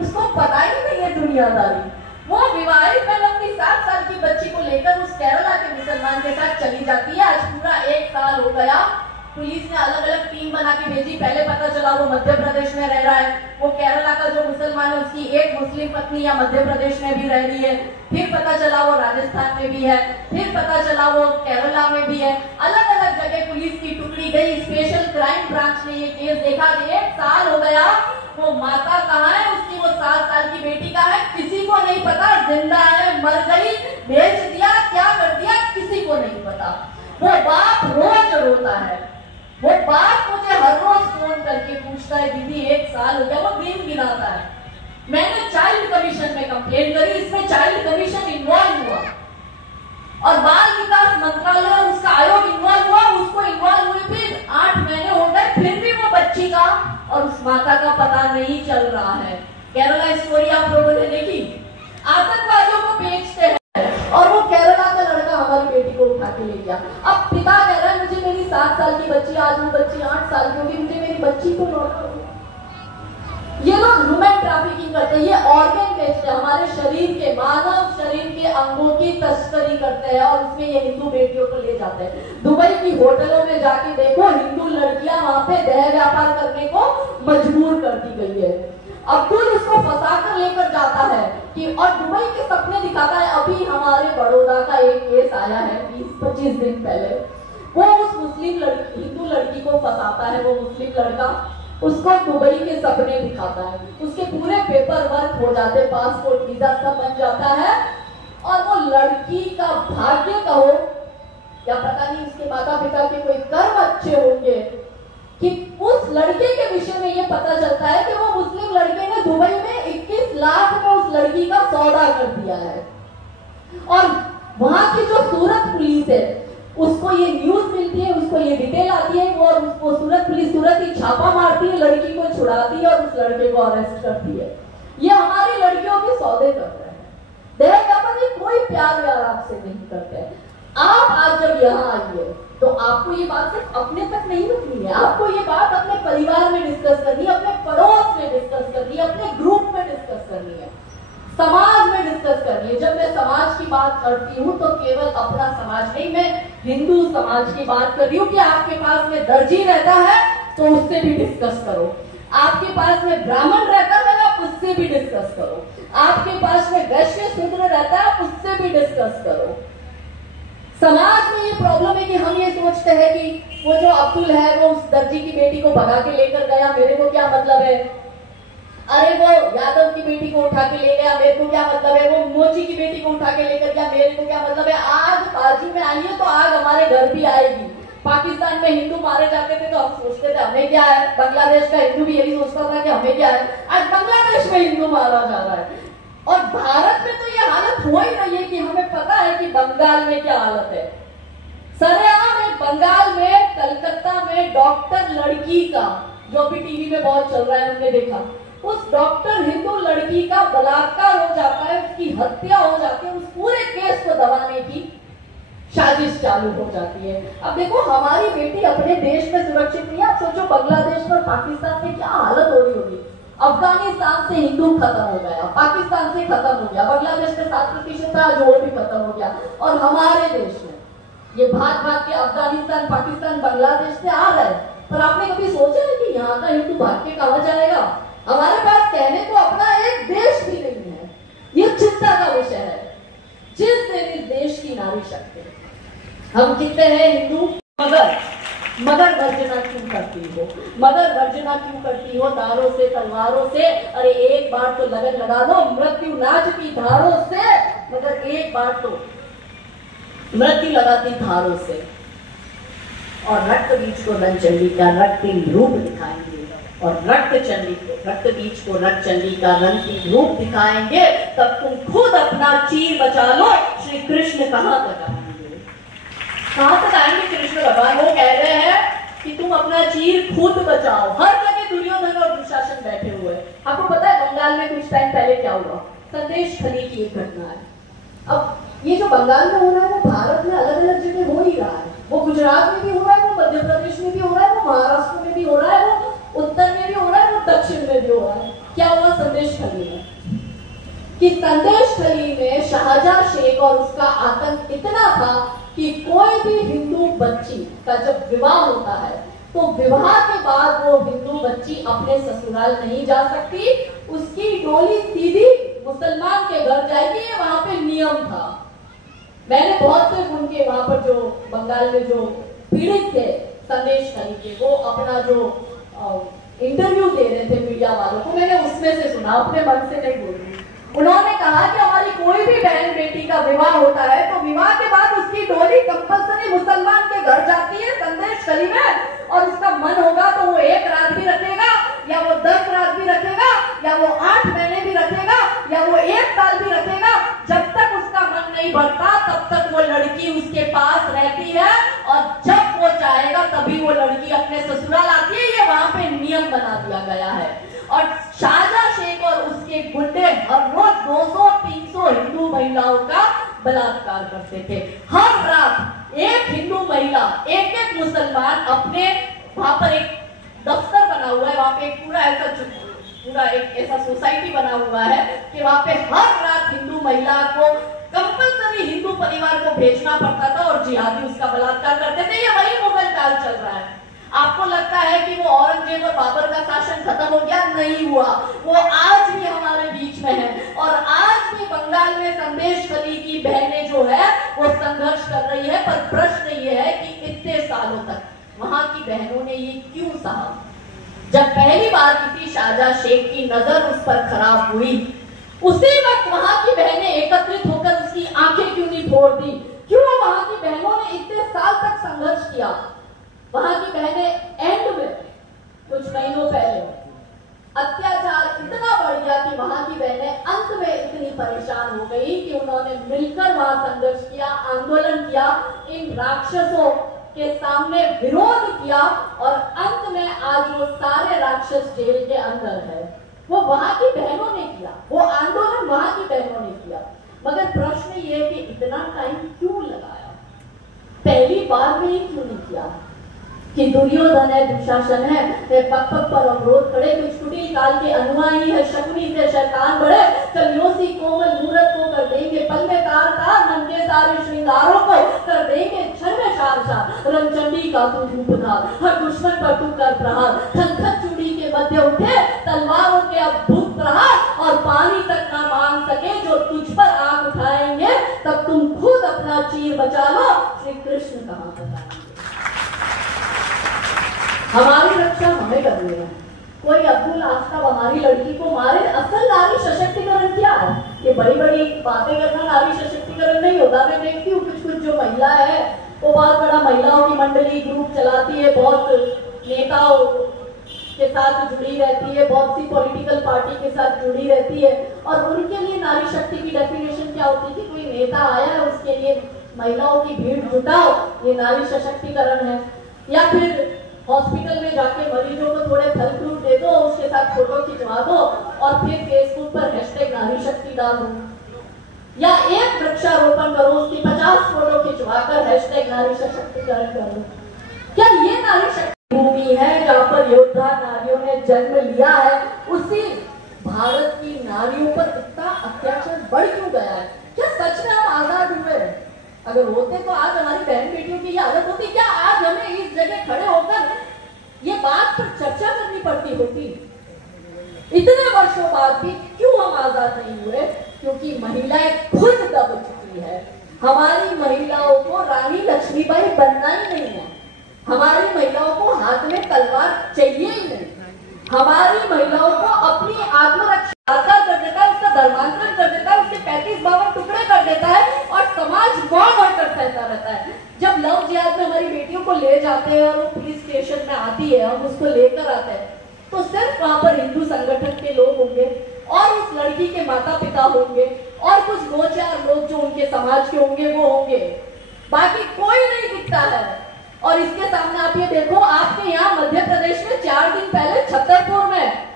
उसको पता ही नहीं है दुनियादारी। वो विवाहित बहन अपनी 7 साल की बच्ची को लेकर उस केरला के मुसलमान के साथ चली जाती है। आज पूरा 1 साल हो गया। पुलिस ने अलग अलग टीम बना के भेजी। पहले पता चला वो मध्य प्रदेश में रह रहा है, वो केरला का जो मुसलमान है उसकी एक मुस्लिम पत्नी या मध्य प्रदेश में भी रह रही है। फिर पता चला वो राजस्थान में भी है, फिर पता चला वो केरला में भी है। अलग अलग जगह पुलिस की टुकड़ी गई, स्पेशल क्राइम ब्रांच ने ये केस देखा। 1 साल हो गया, वो माता कहाँ है उसकी, वो 7 साल की बेटी कहाँ है, किसी को नहीं पता। जिंदा है, मर गई, बेच दिया, क्या कर दिया, किसी को नहीं पता। वो बाप रोज रोता है, वो बाप मुझे हर रोज फोन करके पूछता है दीदी 1 साल हो गया, वो दिन गिनाता है। मैंने चाइल्ड कमीशन में कंप्लेन करी, इसमें चाइल्ड कमीशन इन्वॉल्व हुआ और बाल विकास मंत्रालय और उसका आयोग इन्वॉल्व हुआ, उसको इन्वॉल्व हुए फिर 8 महीने हो गए, फिर भी वो बच्ची का और उस माता का पता नहीं चल रहा है। केरला स्टोरी आप लोगों ने देखी, आतंकवादियों को बेचते हैं और वो केरला का लड़का हमारी बेटी को उठा करते हैं, ये ऑर्गन बेचते हैं, हमारे शरीर के, मानव शरीर के अंगों की तस्करी करते हैं और उसमें ये हिंदू बेटियों को ले जाते हैं। दुबई की होटलों में जाके देखो, हिंदू लड़कियां वहां पे देह व्यापार करने को मजबूर कर दी गई है। अब्दुल उसको फंसा कर लेकर जाता है कि, और दुबई के सपने दिखाता है। अभी हमारे बड़ौदा का एक केस आया है 20-25 दिन पहले, वो उस मुस्लिम लड़की, हिंदू लड़की को फंसाता है, वो मुस्लिम लड़का उसको दुबई के सपने दिखाता है, उसके पूरे पेपर वर्क हो जाते, पासपोर्ट वीजा सब बन जाता है, और वो लड़की का भाग्य कहो या पता नहीं उसके माता पिता के कोई कर्म अच्छे होंगे कि उस लड़के के विषय में ये पता चलता है कि वो मुस्लिम लड़के ने दुबई में 21 लाख में उस लड़की का सौदा कर दिया है। और वहां की जो सूरत पुलिस है उसको ये न्यूज मिलती है, उसको ये डिटेल आती है, और उसको सूरत पुलिस तुरंत ही छापा मारती है, लड़की को छुड़ाती है और उस लड़के को अरेस्ट करती है। ये हमारी लड़कियों के सौदे कर रहे हैं। देह व्यापारी कोई प्यार व्यार आपसे नहीं करते। आप आज जब यहाँ आइए तो आपको ये बात सिर्फ अपने तक नहीं रखनी है, आपको ये बात अपने परिवार में डिस्कस करनी है, अपने पड़ोस में डिस्कस करनी है, अपने ग्रुप में डिस्कस करनी है, समाज में डिस्कस करनी है। जब मैं समाज की बात करती हूँ तो केवल अपना समाज नहीं, मैं हिंदू समाज की बात कर रही हूँ कि आपके पास में दर्जी रहता है तो उससे भी डिस्कस करो, आपके पास में ब्राह्मण रहता है आप उससे भी डिस्कस करो, आपके पास में वैश्य शूद्र रहता है आप उससे भी डिस्कस करो। समाज में ये प्रॉब्लम है कि हम ये सोचते हैं कि वो जो अब्दुल है वो उस दर्जी की बेटी को भगा के लेकर गया, मेरे को क्या मतलब है, अरे वो यादव की बेटी को उठा के ले गया, मेरे को क्या मतलब है, वो मोची की बेटी को उठा के लेकर गया, मेरे को क्या मतलब है। आग बाजी में आई है तो आग हमारे घर भी आएगी। पाकिस्तान में हिंदू मारे जाते थे तो हम सोचते थे हमें क्या है, बांग्लादेश का हिंदू भी यही सोचता था कि हमें क्या है, आज बांग्लादेश में हिंदू मारा जा रहा है। और भारत में तो ये हालत हो ही रही है कि हमें पता है कि बंगाल में क्या हालत है। सरेआम में बंगाल में, कलकत्ता में डॉक्टर लड़की का, जो अभी टीवी में बहुत चल रहा है हमने देखा, उस डॉक्टर हिंदू लड़की का बलात्कार हो जाता है, उसकी हत्या हो जाती है, उस पूरे केस को दबाने की साजिश चालू हो जाती है। अब देखो हमारी बेटी अपने देश में सुरक्षित नहीं है, आप सोचो बांग्लादेश और पाकिस्तान में क्या हालत हो रही होगी। अफगानिस्तान से हिंदू खत्म हो गया, पाकिस्तान से खत्म हो गया, बांग्लादेश में 7% था आज वो भी खत्म हो गया, और हमारे देश में ये भाग भाग के अफगानिस्तान, पाकिस्तान, बांग्लादेश से आ रहा है। पर आपने कभी सोचा है कि यहाँ का हिंदू भाग के कहाँ जाएगा? हमारे पास कहने को अपना एक देश भी नहीं है। ये चिंता का विषय है। जिस दिन इस देश की नारी शक्ति, हम कितने हैं हिंदू, मगर वर्जना क्यों करती हो, मगर वर्जना क्यों करती हो दारों से, तलवारों से। अरे एक बार तो लगन लगा दो मृत्यु नाच की धारों से, मगर एक बार तो मृत्यु लगाती धारों से। और रक्त बीज को रंगचंडी का रक्तिम रूप दिखाएंगे, और रक्त चंडी को, रक्त बीज को रक्त चंडी का रंगीन रूप दिखाएंगे। तब तुम खुद अपना चीर बचा लो। श्री कृष्ण कहाँ तक आएंगे, कहाँ तक आएंगे कृष्ण भगवान? वो कह रहे हैं कि तुम अपना चीर खुद बचाओ। हर जगह दुर्योधन और दुशासन बैठे हुए। आपको पता है बंगाल में कुछ टाइम पहले क्या हुआ? संदेश खली की एक घटना है। अब ये जो बंगाल में हो रहा है वो भारत में अलग अलग जगह हो ही रहा है। वो गुजरात में भी हो रहा है, वो मध्य प्रदेश में भी हो रहा है, वो महाराष्ट्र में भी हो रहा है, वो उत्तर में भी हो रहा है, वो दक्षिण में भी हो रहा है। क्या हुआ संदेश खली में? कि संदेश खली में शाहजहां शेख और उसका आतंक इतना था कि कोई भी हिंदू बच्ची का जब विवाह होता है तो विवाह के बाद वो हिंदू बच्ची अपने ससुराल नहीं जा सकती, उसकी डोली सीधी मुसलमान के घर जाएगी। ये वहां पे नियम था। मैंने बहुत से उनके वहां पर जो बंगाल में जो पीड़ित थे संदेश खली के, वो अपना जो इंटरव्यू दे रहे थे मीडिया वालों को, मैंने उसमें से सुना, अपने मन से नहीं बोल रही। उन्होंने कहा कि हमारी कोई भी बहन बेटी का विवाह होता है तो विवाह के बाद उसकी डोली कंपल्सरी मुसलमान के घर जाती है संदेश खली में, और उसका मन होगा तो वो 1 रात भी रखेगा, या वो 10 रात भी रखेगा, या वो 8 महीने भी रखेगा, या वो 1 साल भी रखेगा। जब तक उसका मन नहीं बढ़ता तब तक वो लड़की उसके पास रहती है, और जब वो चाहेगा तभी वो लड़की अपने ससुराल आती है। ये वहां पे नियम बना दिया गया है। और शाहजहां शेख और उसके गुंडे हर रोज 200-300 हिंदू महिलाओं का बलात्कार करते थे। हर रात एक हिंदू महिला, एक मुसलमान अपने, वहां पर एक दफ्तर बना हुआ है, वहां पे एक पूरा ऐसा पूरा एक ऐसा सोसाइटी बना हुआ है कि वहां पे हर रात हिंदू महिला को कंपल्सरी हिंदू परिवार को भेजना पड़ता था और जिहादी उसका बलात्कार करते थे। ये वही मुगल काल चल रहा है। आपको लगता है कि वो औरंगजेब और बाबर का शासन खत्म हो गया? नहीं हुआ, वो आज भी हमारे बीच में है। और आज भी बंगाल में संदेश खली की बहनें जो है वो संघर्ष कर रही है। पर प्रश्न ये है कि इतने सालों तक वहां की बहनों ने ये क्यों सहा? जब पहली बार किसी शाहजहां शेख की नजर उस पर खराब हुई, उसी वक्त वहां की बहनें एकत्रित होकर उसकी आंखें क्यों नहीं फोड़ दी? क्यों वहां की बहनों ने इतने साल तक संघर्ष किया? वहां की बहनें एंड में कुछ महीनों पहले अत्याचार इतना बढ़ गया कि वहां की बहनें अंत में इतनी परेशान हो गई कि उन्होंने मिलकर वहां संघर्ष किया, आंदोलन किया, इन राक्षसों के सामने विरोध किया और अंत में आज वो सारे राक्षस जेल के अंदर है। वो वहां की बहनों ने किया, वो आंदोलन वहां की बहनों ने किया। मगर प्रश्न ये कि इतना टाइम क्यों लगाया? पहली बार में ही क्यों नहीं किया? कि दुर्योधन है, दुशासन है, पग पग पर अवरोध खड़े, कुछ कुटिल काल के अनुयायी है, शकुनी से शैतान बढ़े, कलियों सी कोमल मूरत को कर देंगे पल में तार तार, मन के सारे श्रृंगारों को कर देंगे क्षण में शार शार, रंगचंडी का तू रूप धार, हर दुश्मन पर तू कर प्रहार, खनखन चूड़ी के मध्य उठे तलवारों के अद्भुत प्रहार, और पानी तक ना मांग सके जो तुझ पर आंख उठाएंगे, तब तुम खुद अपना चीर बचा लो, श्री कृष्ण कहाँ बताएंगे। हमारी रक्षा हमें करनी है। कोई अब्दुल आफ्ताब हमारी लड़की को मारे, असल नारी सशक्तिकरण क्या है? ये बड़ी बड़ी बातें करना नारी सशक्तिकरण नहीं होता। मैं देखती हूँ कुछ कुछ जो महिला है वो बहुत बड़ा महिलाओं की मंडली ग्रुप चलाती है, बहुत नेताओं के साथ जुड़ी रहती है, बहुत सी पॉलिटिकल पार्टी के साथ जुड़ी रहती है, और उनके लिए नारी शक्ति की डेफिनेशन क्या होती है कि कोई नेता आया है उसके लिए महिलाओं की भीड़ जुटाओ, ये नारी सशक्तिकरण है। या फिर हॉस्पिटल में जाके मरीजों को थोड़े फल फ्रूट दे दो, उसके साथ फोटो खिंचवा दो और फिर फेसबुक पर हैशटैग नारी शक्ति डाल दो, या एक वृक्षारोपण करो, उसकी 50 फोटो खिंचवाकर हैशटैग नारी सशक्तिकरण करो। क्या ये नारी शक्ति भूमि है जहाँ पर योद्धा नारियों ने जन्म लिया है? उसी भारत की नारियों पर इतना अत्याचार बढ़ क्यों गया है? क्या सच में हम आजाद हुए? अगर होते तो आज हमारी बहन बेटियों की आदत होती क्या? आज हमें इस जगह खड़े होकर ये बात पर चर्चा करनी पड़ती होती? इतने वर्षों बाद भी क्यों हम आजाद नहीं हुए? क्योंकि महिलाएं खुद दब चुकी है। हमारी महिलाओं को रानी लक्ष्मीबाई बनना ही नहीं है, हमारी महिलाओं को हाथ में तलवार चाहिए ही नहीं, हमारी महिलाओं को अपनी आत्मरक्षा कर देता है, उसका धर्मांतरण कर देता है, उसके 35-52 टुकड़े कर देता है और समाज मौन होकर सहता रहता है। जब लव जिहाद में हमारी बेटियों को ले जाते हैं और वो पुलिस स्टेशन में आती है, हम उसको लेकर आते हैं, तो सिर्फ वहां पर हिंदू संगठन के लोग होंगे और उस लड़की के माता पिता होंगे और कुछ 2-4 लोग जो उनके समाज के होंगे वो होंगे, बाकी कोई नहीं दिखता है। और इसके सामने आप ये देखो, आपके यहाँ मध्य प्रदेश में 4 दिन पहले छतरपुर में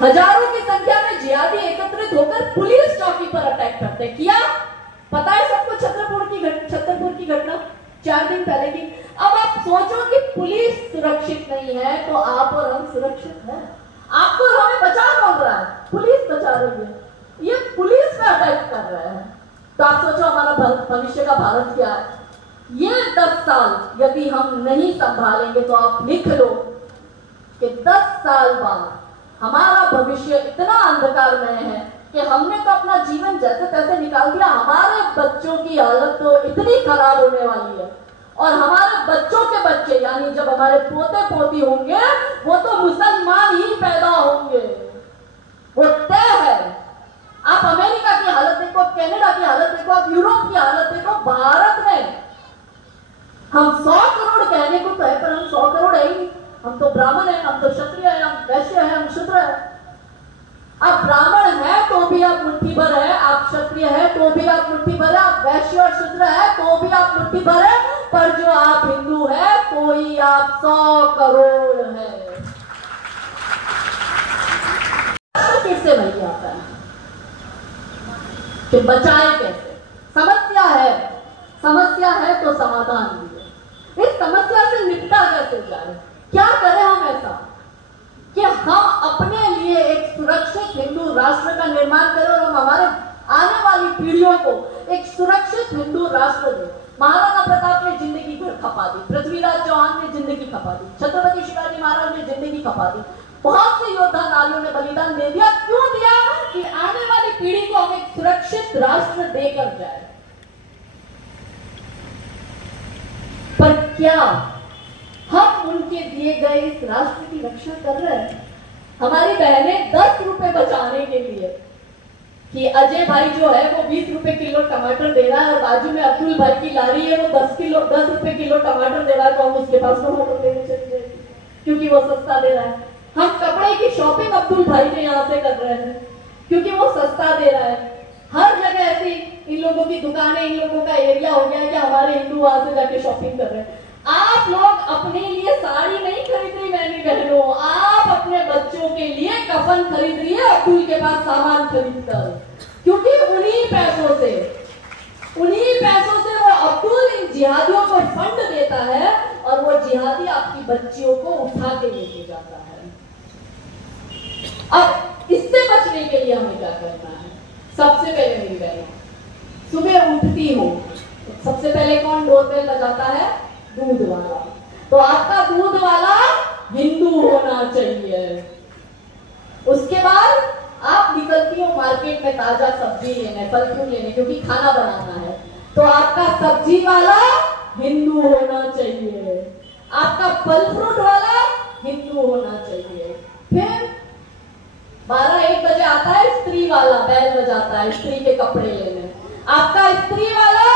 हजारों की संख्या में जिहादी एकत्रित होकर पुलिस चौकी पर अटैक करते किया। पता है सबको छतरपुर की घटना 4 दिन पहले की। अब आप सोचो कि पुलिस सुरक्षित नहीं है तो आप और हम सुरक्षित हैं? आपको हमें बचा कौन रहा है? पुलिस बचा रही है। ये पुलिस पे अटैक कर रहे हैं। तो आप सोचो हमारा भविष्य का भारत क्या है? ये 10 साल यदि हम नहीं संभालेंगे तो आप लिख लो कि 10 साल बाद हमारा भविष्य इतना अंधकारमय है कि हमने तो अपना जीवन जैसे तैसे निकाल दिया, हमारे बच्चों की हालत तो इतनी खराब होने वाली है, और हमारे बच्चों के बच्चे यानी जब हमारे पोते पोती होंगे वो तो मुसलमान ही पैदा होंगे, वो तय है। आप अमेरिका की हालत देखो, कनाडा की हालत देखो, आप यूरोप की हालत देखो, भारत में हम 100 करोड़ कहने को तो है पर हम 100 करोड़ है ही। हम तो ब्राह्मण है, हम तो क्षत्रिय है, हम वैश्य है, हम शूद्र है। आप ब्राह्मण है तो भी आप मुट्ठी भर है, आप क्षत्रिय है तो भी आप मुट्ठी भर है, आप वैश्य और शूद्र है तो भी आप मुट्ठी भर है, पर जो आप हिंदू है तो ही आप 100 करोड़ है। फिर से वही आता है कि बचाए कैसे? समस्या है तो समाधान भी है। इस समस्या से निपटा कैसे जाए? क्या करें हम ऐसा कि हम अपने लिए एक सुरक्षित हिंदू राष्ट्र का निर्माण करें और हम हमारे आने वाली पीढ़ियों को एक सुरक्षित हिंदू राष्ट्र दें। महाराणा प्रताप ने जिंदगी भर खपा दी, पृथ्वीराज चौहान ने जिंदगी खपा दी, छत्रपति शिवाजी महाराज ने जिंदगी खपा दी, बहुत से योद्धा नारियों ने बलिदान दे दिया। क्यों दिया? कि आने वाली पीढ़ी को हम एक सुरक्षित राष्ट्र देकर जाए। पर क्या हम उनके दिए गए इस राष्ट्र की रक्षा कर रहे हैं? हमारी बहनें 10 रुपए बचाने के लिए कि अजय भाई जो है वो 20 रुपए किलो टमाटर दे रहा है और बाजू में अब्दुल भाई की लारी है वो 10 रुपए किलो टमाटर दे रहा है, तो हम उसके पास टमाटर लेने चले जाएंगे क्योंकि वो सस्ता दे रहा है। हम कपड़े की शॉपिंग अब्दुल भाई के यहाँ से कर रहे हैं क्योंकि वो सस्ता दे रहा है। हर जगह ऐसी इन लोगों की दुकानें, इन लोगों का एरिया हो गया है कि हमारे हिंदू वहां से जाके शॉपिंग कर रहे हैं। आप लोग अपने लिए साड़ी नहीं खरीद रही बहनी बहनों, आप अपने बच्चों के लिए कफन खरीद रही है अब्दुल के पास सामान खरीद कर, क्योंकि उन्हीं पैसों से वो अब्दुल इन जिहादियों को फंड देता है और वो जिहादी आपकी बच्चियों को उठा के लेके जाता है। अब इससे बचने के लिए हमें क्या करना है? सबसे पहले मेरी बहनों, सुबह उठती हो सबसे पहले कौन डोरबेल बजाता है? दूध वाला। तो आपका दूध वाला हिंदू होना चाहिए। उसके बाद आप निकलती हो मार्केट में ताजा सब्जी लेने, फल फ्रूट लेने, क्योंकि खाना बनाना है, तो आपका सब्जी वाला हिंदू होना चाहिए, आपका फल फ्रूट वाला हिंदू होना चाहिए। फिर 12-1 बजे आता है स्त्री वाला, बैल बजाता है स्त्री के कपड़े लेने, आपका स्त्री वाला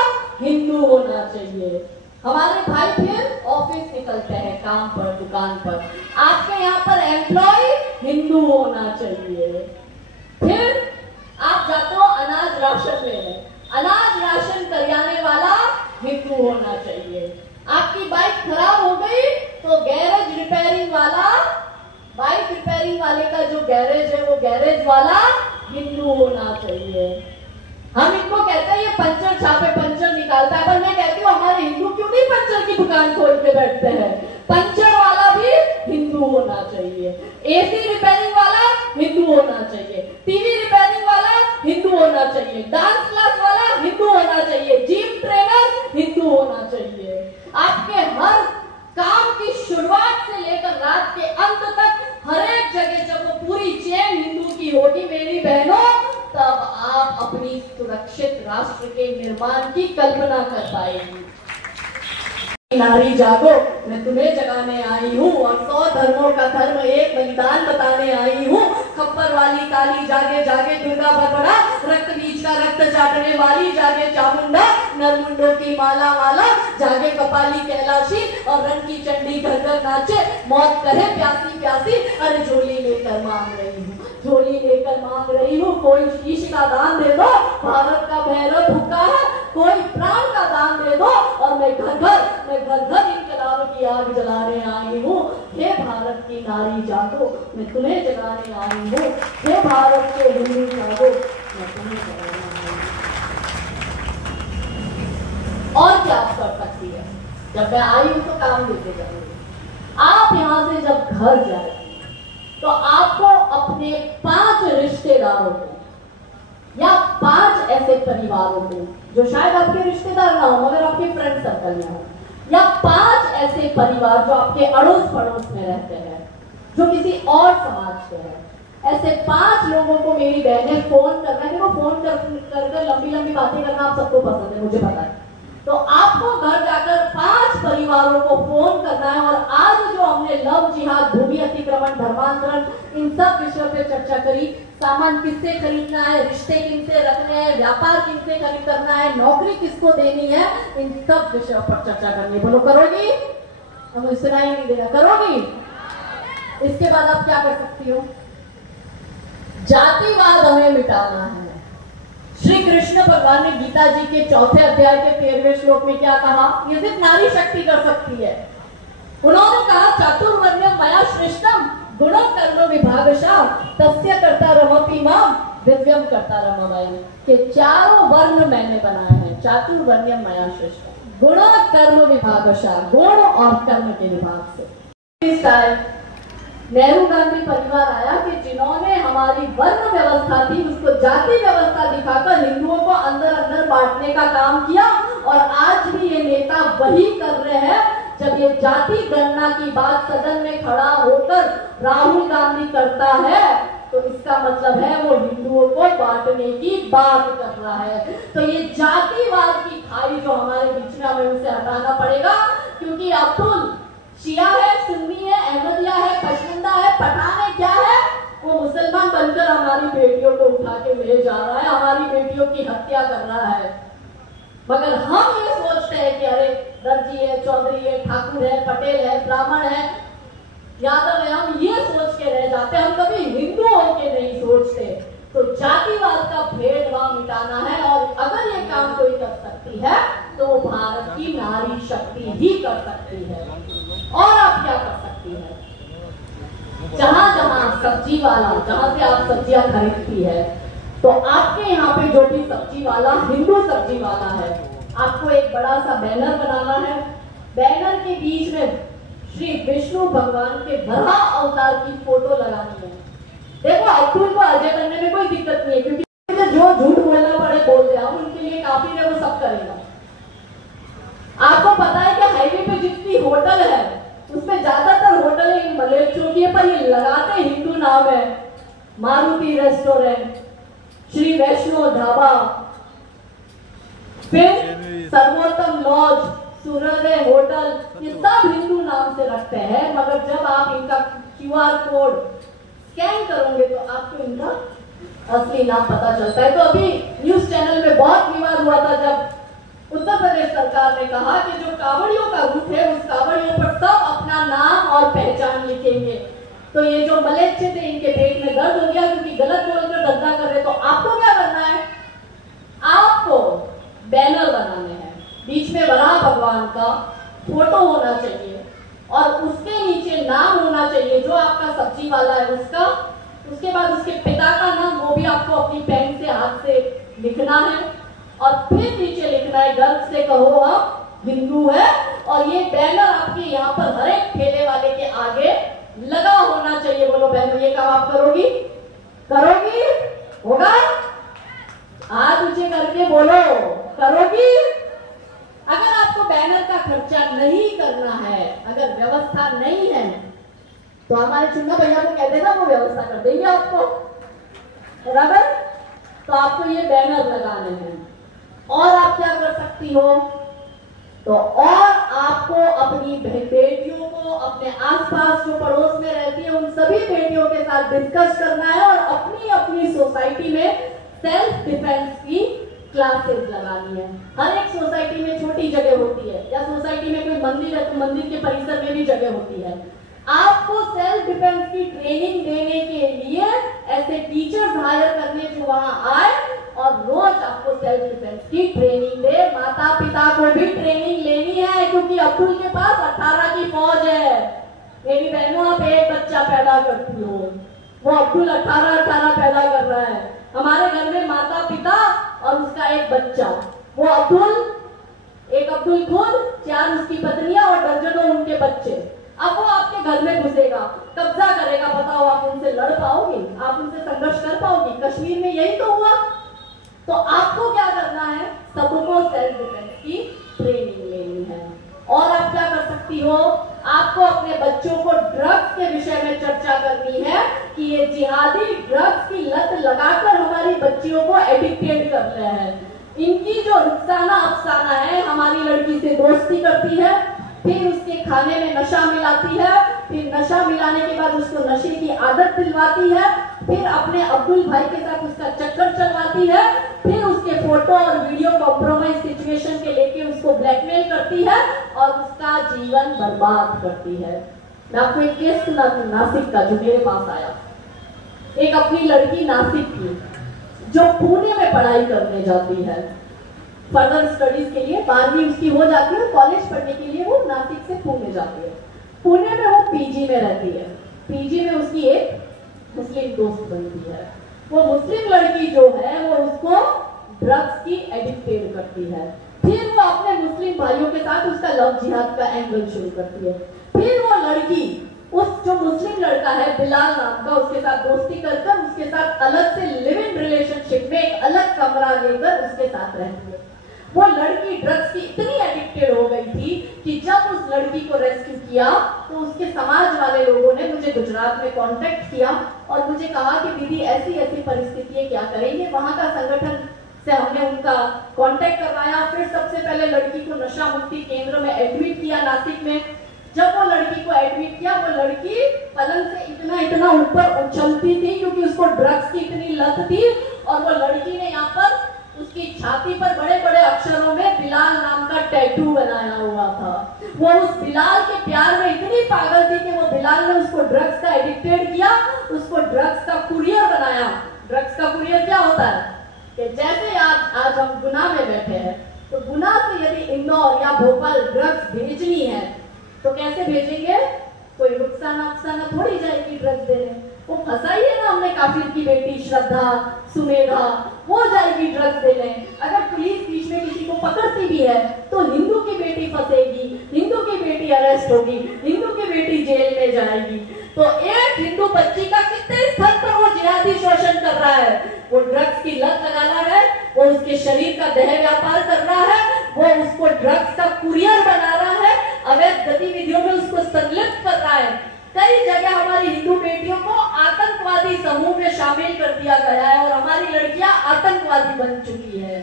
हिंदू होना चाहिए। हमारे भाई फिर ऑफिस निकलते हैं काम पर, दुकान पर, आपके यहाँ पर एम्प्लॉय हिंदू होना चाहिए। फिर आप जाते हो अनाज राशन लेने, अनाज राशन करियाने वाला हिंदू होना चाहिए। आपकी बाइक खराब हो गई तो गैरेज रिपेयरिंग वाला, बाइक रिपेयरिंग वाले का जो गैरेज है वो गैरेज वाला हिंदू होना चाहिए। हम इनको कहते हैं ये पंचर छापे पंचर निकालता है, पर मैं कहती हूँ हमारे हिंदू क्यों नहीं पंचर की दुकान खोल के बैठते हैं? पंचर वाला भी हिंदू होना चाहिए, एसी रिपेयरिंग वाला हिंदू होना चाहिए, टीवी रिपेयरिंग वाला हिंदू होना चाहिए, डांस क्लास वाला हिंदू होना चाहिए, जिम ट्रेनर हिंदू होना चाहिए। आपके हर काम की शुरुआत से लेकर रात के अंत तक हर एक जगह जब वो पूरी चेन हिंदू की होगी मेरी बहनों, तब आप अपनी सुरक्षित राष्ट्र के निर्माण की कल्पना कर पाएंगी। नारी जागो, मैं तुम्हें जगाने आई हूँ और 100 धर्मों का धर्म एक बलिदान बताने आई हूँ। खप्पर वाली काली जागे जागे दुर्गा बरबड़ा, रक्त बीज का रक्त चाटने वाली जागे चामुंडा, नरमुंडों की माला वाला जागे कपाली कैलाशी, और रंग की चंडी घर घर नाचे, मौत कहे प्यासी प्यासी, अरे झोली लेकर मांग रही हूँ, झोली लेकर मांग रही हूँ, कोई शीश का दान दे दो, भारत का भैरव भूखा है, कोई प्राण का दान दे दो, और मैं घर घर इनकलाब की आग जलाने आई हूँ। हे भारत की नारी जागो, मैं तुम्हें जगाने आई हूँ, हे भारत के हिंदू जागो, मैं तुम्हें जगाने आई हूँ। और क्या आप कर सकती है? जब मैं आई हूँ तो काम देते जाऊंगी। आप यहाँ से जब घर जाए तो आपको अपने 5 रिश्तेदारों को या 5 ऐसे परिवारों को जो शायद आपके रिश्तेदार ना हो मगर आपके फ्रेंड सर्कल में हो, या 5 ऐसे परिवार जो आपके अड़ोस पड़ोस में रहते हैं जो किसी और समाज के हैं, ऐसे 5 लोगों को मेरी बहनें फोन करना है। वो फोन कर लंबी लंबी बातें करना आप सबको पसंद है, मुझे पता है। तो आपको घर जाकर 5 परिवारों को फोन करना है और आज जो हमने लव जिहाद, भूमि अतिक्रमण, धर्मांतरण, इन सब विषयों पे चर्चा करी, सामान किससे खरीदना है, रिश्ते किनसे रखने हैं, व्यापार किनसे करना है, नौकरी किसको देनी है, इन सब विषयों पर चर्चा करनी है। बोलो करोगी? हमें सुनाई नहीं देगा, करोगी? इसके बाद आप क्या कर सकती हो? जातिवाद हमें मिटाना है। श्री कृष्ण भगवान ने गीता जी के 4थे अध्याय के 13वें श्लोक में क्या कहा? ये सिर्फ नारी शक्ति कर सकती है। उन्होंने कहा चातुर्वर्ण्यम मया सृष्टम गुणो कर्म विभागशः तस्य कर्ता रमपि मां दिव्यम कर्ता रमवयम्, के 4 वर्ण मैंने बनाए हैं। चातुर्वर्ण्यम मया सृष्टम, गुण कर्म विभागशः, गुण और कर्म के विभाग से। नेहरू गांधी परिवार आया कि जिन्होंने हमारी वर्ण व्यवस्था थी उसको जाति व्यवस्था दिखाकर हिंदुओं को अंदर अंदर बांटने का काम किया, और आज भी ये नेता वही कर रहे हैं। जब ये जाति गणना की बात सदन में खड़ा होकर राहुल गांधी करता है तो इसका मतलब है वो हिंदुओं को बांटने की बात कर रहा है। तो ये जातिवाद की खाई जो हमारे बीच में, हमें उसे हटाना पड़ेगा, क्योंकि अब्दुल शिया है, सुन्नी है, अहमदिया है, पशमिंदा है, पठान है, क्या है, वो मुसलमान बनकर हमारी बेटियों को उठा के ले जा रहा है, हमारी बेटियों की हत्या कर रहा है। मगर हम ये सोचते हैं कि अरे दर्जी है, चौधरी है, ठाकुर है, पटेल है, ब्राह्मण है, यादव है, हम ये सोच के रह जाते, हम कभी हिंदू होके नहीं सोचते। तो जातिवाद का भेदभाव मिटाना है, और अगर ये काम कोई कर सकती है तो वो भारत की नारी शक्ति ही कर सकती है। और आप क्या कर सकती है? जहां जहां सब्जी वाला, जहां से आप सब्जियां खरीदती है, तो आपके यहाँ पे जो भी सब्जी वाला हिंदू सब्जी वाला है, आपको एक बड़ा सा बैनर बनाना है। बैनर के बीच में श्री विष्णु भगवान के वराह अवतार की फोटो लगानी है। देखो, अब्दुल को अजय करने में कोई दिक्कत नहीं है, क्योंकि जो झूठ बोलना पड़े बोल दे, हम उनके लिए काफी है, वो सब करेगा। आपको पता है कि हाईवे पे जितनी होटल है उसमें ज्यादातर होटलें मलेच्छों की है, पर ये लगाते हिंदू नाम है। मारुति रेस्टोरेंट, श्री वैष्णो ढाबा, फिर सर्वोत्तम लॉज, सूर्योदय होटल, ये सब हिंदू नाम से रखते हैं। मगर जब आप इनका QR कोड स्कैन करोगे तो आपको इनका असली नाम पता चलता है। तो अभी न्यूज चैनल में बहुत विवाद हुआ था जब उत्तर प्रदेश सरकार ने कहा कि जो कांवड़ियों का रूट है उस कांवड़ियों पर सब अपना नाम और पहचान लिखेंगे। तो ये जो मलेच्छे थे इनके पेट में दर्द हो गया, क्योंकि गलत बोलकर धंधा कर रहे। तो आपको क्या करना है? आपको बैनर बनाने हैं, बीच में वराह भगवान का फोटो होना चाहिए और उसके नीचे नाम होना चाहिए जो आपका सब्जी वाला है उसका। उसके बाद उसके पिता का नाम, वो भी आपको अपनी पेन से हाथ से लिखना है, और फिर नीचे लिखना है गर्व से कहो हम हिंदू है। और ये बैनर आपके यहाँ पर हर एक ठेले वाले के आगे लगा होना चाहिए। बोलो बहनों, ये काम आप करोगी? करोगी? होगा? हाथ ऊंचे करके बोलो, करोगी? अगर आपको बैनर का खर्चा नहीं करना है, अगर व्यवस्था नहीं है, तो हमारे चुन्ना भैया को कह देना, वो व्यवस्था कर देंगे आपको, बराबर? तो आपको ये बैनर लगाने हैं। और आप क्या कर सकती हो? तो और आपको अपनी बेटियों को, अपने आसपास जो पड़ोस में रहती है उन सभी बेटियों के साथ डिस्कस करना है, और अपनी अपनी सोसाइटी में सेल्फ डिफेंस की क्लासेस लगानी है। हर एक सोसाइटी में छोटी जगह होती है, या सोसाइटी में कोई मंदिर है तो मंदिर के परिसर में भी जगह होती है। आपको सेल्फ डिफेंस की ट्रेनिंग देने के लिए ऐसे टीचर्स हायर करने जो वहां आए और रोज आपको सेल्फ डिफेंस की ट्रेनिंग दे। माता पिता को भी ट्रेनिंग लेनी है, क्योंकि अब्दुल के पास 18 की फौज है। मेरी बहनों, आप एक बच्चा पैदा करती हो, वो अब्दुल 18 पैदा कर रहा है। हमारे घर में माता पिता और उसका एक बच्चा, वो अब्दुल, एक अब्दुल खुद, 4 उसकी पत्नियां और दर्जनों उनके बच्चे। अब वो आपके घर में घुसेगा, कब्जा करेगा, बताओ आप उनसे लड़ पाओगी? आप उनसे संघर्ष कर पाओगी? कश्मीर में यही तो हुआ। तो आपको क्या करना है? सबको सेल्फ डिफेंस की ट्रेनिंग लेनी है। और आप क्या कर सकती हो? आपको अपने बच्चों को ड्रग्स के विषय में चर्चा करनी है कि ये जिहादी ड्रग्स की लत लगाकर हमारी बच्चियों को एडिक्टेड कर रहे हैं। इनकी जो रुखसाना अफसाना है, हमारी लड़की से दोस्ती करती है, फिर उसके खाने में नशा मिलाती है, फिर नशा मिलाने के बाद उसको नशे की आदत दिलवाती है, फिर अपने अब्दुल भाई के साथ उसका चक्कर चलवाती है, फिर उसके फोटो और वीडियो कॉम्प्रोमाइज सिचुएशन के लेके उसको ब्लैकमेल करती है और उसका जीवन बर्बाद करती है। मैं आपको एक केस सुनाती हूँ नासिक का, जो मेरे पास आया। एक अपनी लड़की नासिक की जो पुणे में पढ़ाई करने जाती है फर्दर स्टडीज के लिए, 12वीं उसकी हो जाती है, कॉलेज पढ़ने के लिए वो नासिक से पुणे जाती है। पुणे में वो पीजी में रहती है। पीजी में उसकी एक मुस्लिम दोस्त बनती है। वो मुस्लिम लड़की जो है वो उसको ड्रग्स की एडिक्टेड करती है। फिर वो अपने मुस्लिम भाइयों के साथ उसका लव जिहाद का एंगल शुरू करती है। फिर वो लड़की उस जो मुस्लिम लड़का है बिलाल नाम का, उसके साथ दोस्ती कर उसके साथ अलग से लिव इन रिलेशनशिप में एक अलग कमरा लेकर उसके साथ रहती है। वो लड़की ड्रग्स की इतनी एडिक्टेड हो गई थी कि जब उस लड़की को रेस्क्यू किया तो उसके समाज वाले लोगों ने मुझे गुजरात में कांटेक्ट किया और मुझे कहा कि दीदी ऐसी ऐसी परिस्थिति है, क्या करेंगे। वहां का संगठन से हमने उनका कांटेक्ट करवाया। फिर सबसे पहले लड़की को नशा मुक्ति केंद्र में एडमिट किया नासिक में। जब वो लड़की को एडमिट किया, वो लड़की पलंग से इतना इतना ऊपर उछलती थी क्योंकि उसको ड्रग्स की इतनी लत थी। और वो लड़की ने यहाँ पर उसकी छाती पर बड़े बड़े अक्षरों में बिलाल नाम का टैटू बनाया हुआ था। वो उस बिलाल के प्यार में इतनी पागल थी कि वो बिलाल ने उसको ड्रग्स का एडिक्टेड किया, उसको ड्रग्स का कुरियर बनाया। ड्रग्स का कुरियर क्या होता है कि जैसे आज हम गुना में बैठे हैं, तो गुना से यदि इंदौर या भोपाल ड्रग्स भेजनी है तो कैसे भेजेंगे? कोई रुखसाना थोड़ी जाएगी ड्रग्स देने। वो फंसाई है ना हमने काफिर की बेटी श्रद्धा सुमेधा, वो जाएगी ड्रग्स देने। अगर पुलिस बीच में किसी को पकड़ती भी है तो हिंदू की बेटी फंसेगी, हिंदू की बेटी अरेस्ट होगी, हिंदू की बेटी जेल में जाएगी। तो एक हिंदू बच्ची का कितने स्तर पर वो जिहादी शोषण कर रहा है। वो ड्रग्स की लत लगा रहा है, वो उसके शरीर का देह व्यापार कर रहा है, वो उसको ड्रग्स का कुरियर बना रहा है, अवैध गतिविधियों में उसको संलिप्त कर रहा है। कई जगह हमारी हिंदू बेटियों को आतंकवादी समूह में शामिल कर दिया गया है और हमारी लड़कियां आतंकवादी बन चुकी है।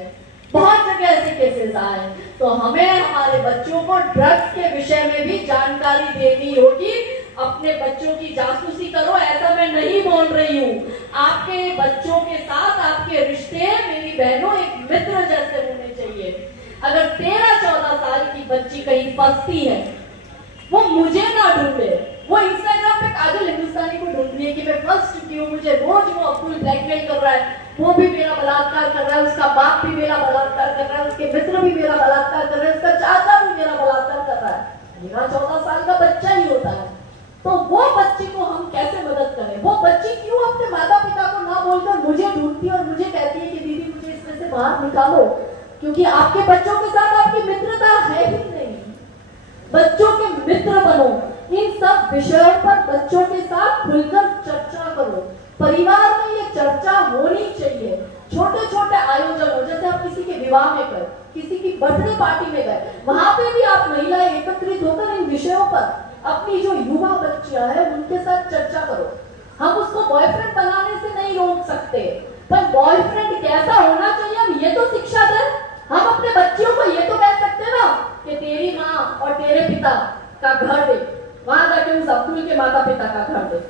बहुत जगह ऐसे केसेस आए। तो हमें हमारे बच्चों को ड्रग्स के विषय में भी जानकारी देनी होगी। अपने बच्चों की जासूसी करो, ऐसा मैं नहीं बोल रही हूँ। आपके बच्चों के साथ आपके रिश्ते मेरी बहनों एक मित्र जैसे होने चाहिए। अगर 13-14 साल की बच्ची कहीं फंसती है, वो मुझे ना ढूंढे, वो इंस्टाग्राम पे काजल हिंदुस्तानी को ढूंढ रही है कि मैं फंस चुकी हूँ, मुझे रोज वो अब्दुल ब्लैकमेल कर रहा है, वो भी मेरा बलात्कार कर रहा है, उसका बाप भी मेरा बलात्कार कर रहा है, उसके मित्र भी मेरा बलात्कार कर रहे हैं, उसका चाचा भी मेरा बलात्कार कर रहा है। मेरा 14 साल का बच्चा ही होता है। तो वो बच्ची को हम कैसे मदद करें? वो बच्ची क्यों अपने माता पिता को ना बोलकर मुझे ढूंढती है और मुझे कहती है कि दीदी मुझे इसमें से बाहर निकालो? क्योंकि आपके बच्चों के साथ आपकी मित्रता है ही नहीं। बच्चों के मित्र बनो। इन सब विषयों पर बच्चों के साथ खुलकर चर्चा करो। परिवार में ये चर्चा होनी चाहिए। छोटे छोटे आयोजन हो, जैसे आप किसी के विवाह में गए, किसी की बर्थडे पार्टी में गए, वहां पे भी आप महिलाएं एकत्रित होकर इन विषयों पर अपनी जो युवा बच्चियां हैं उनके साथ चर्चा करो। हम उसको बॉयफ्रेंड बनाने से नहीं रोक सकते, पर बॉयफ्रेंड कैसा होना चाहिए हम ये तो शिक्षा दें। हम अपने बच्चियों को ये तो कह सकते ना कि तेरी माँ और तेरे पिता का घर देख, वहां जाके उस अब्दुल के माता पिता का घर देख,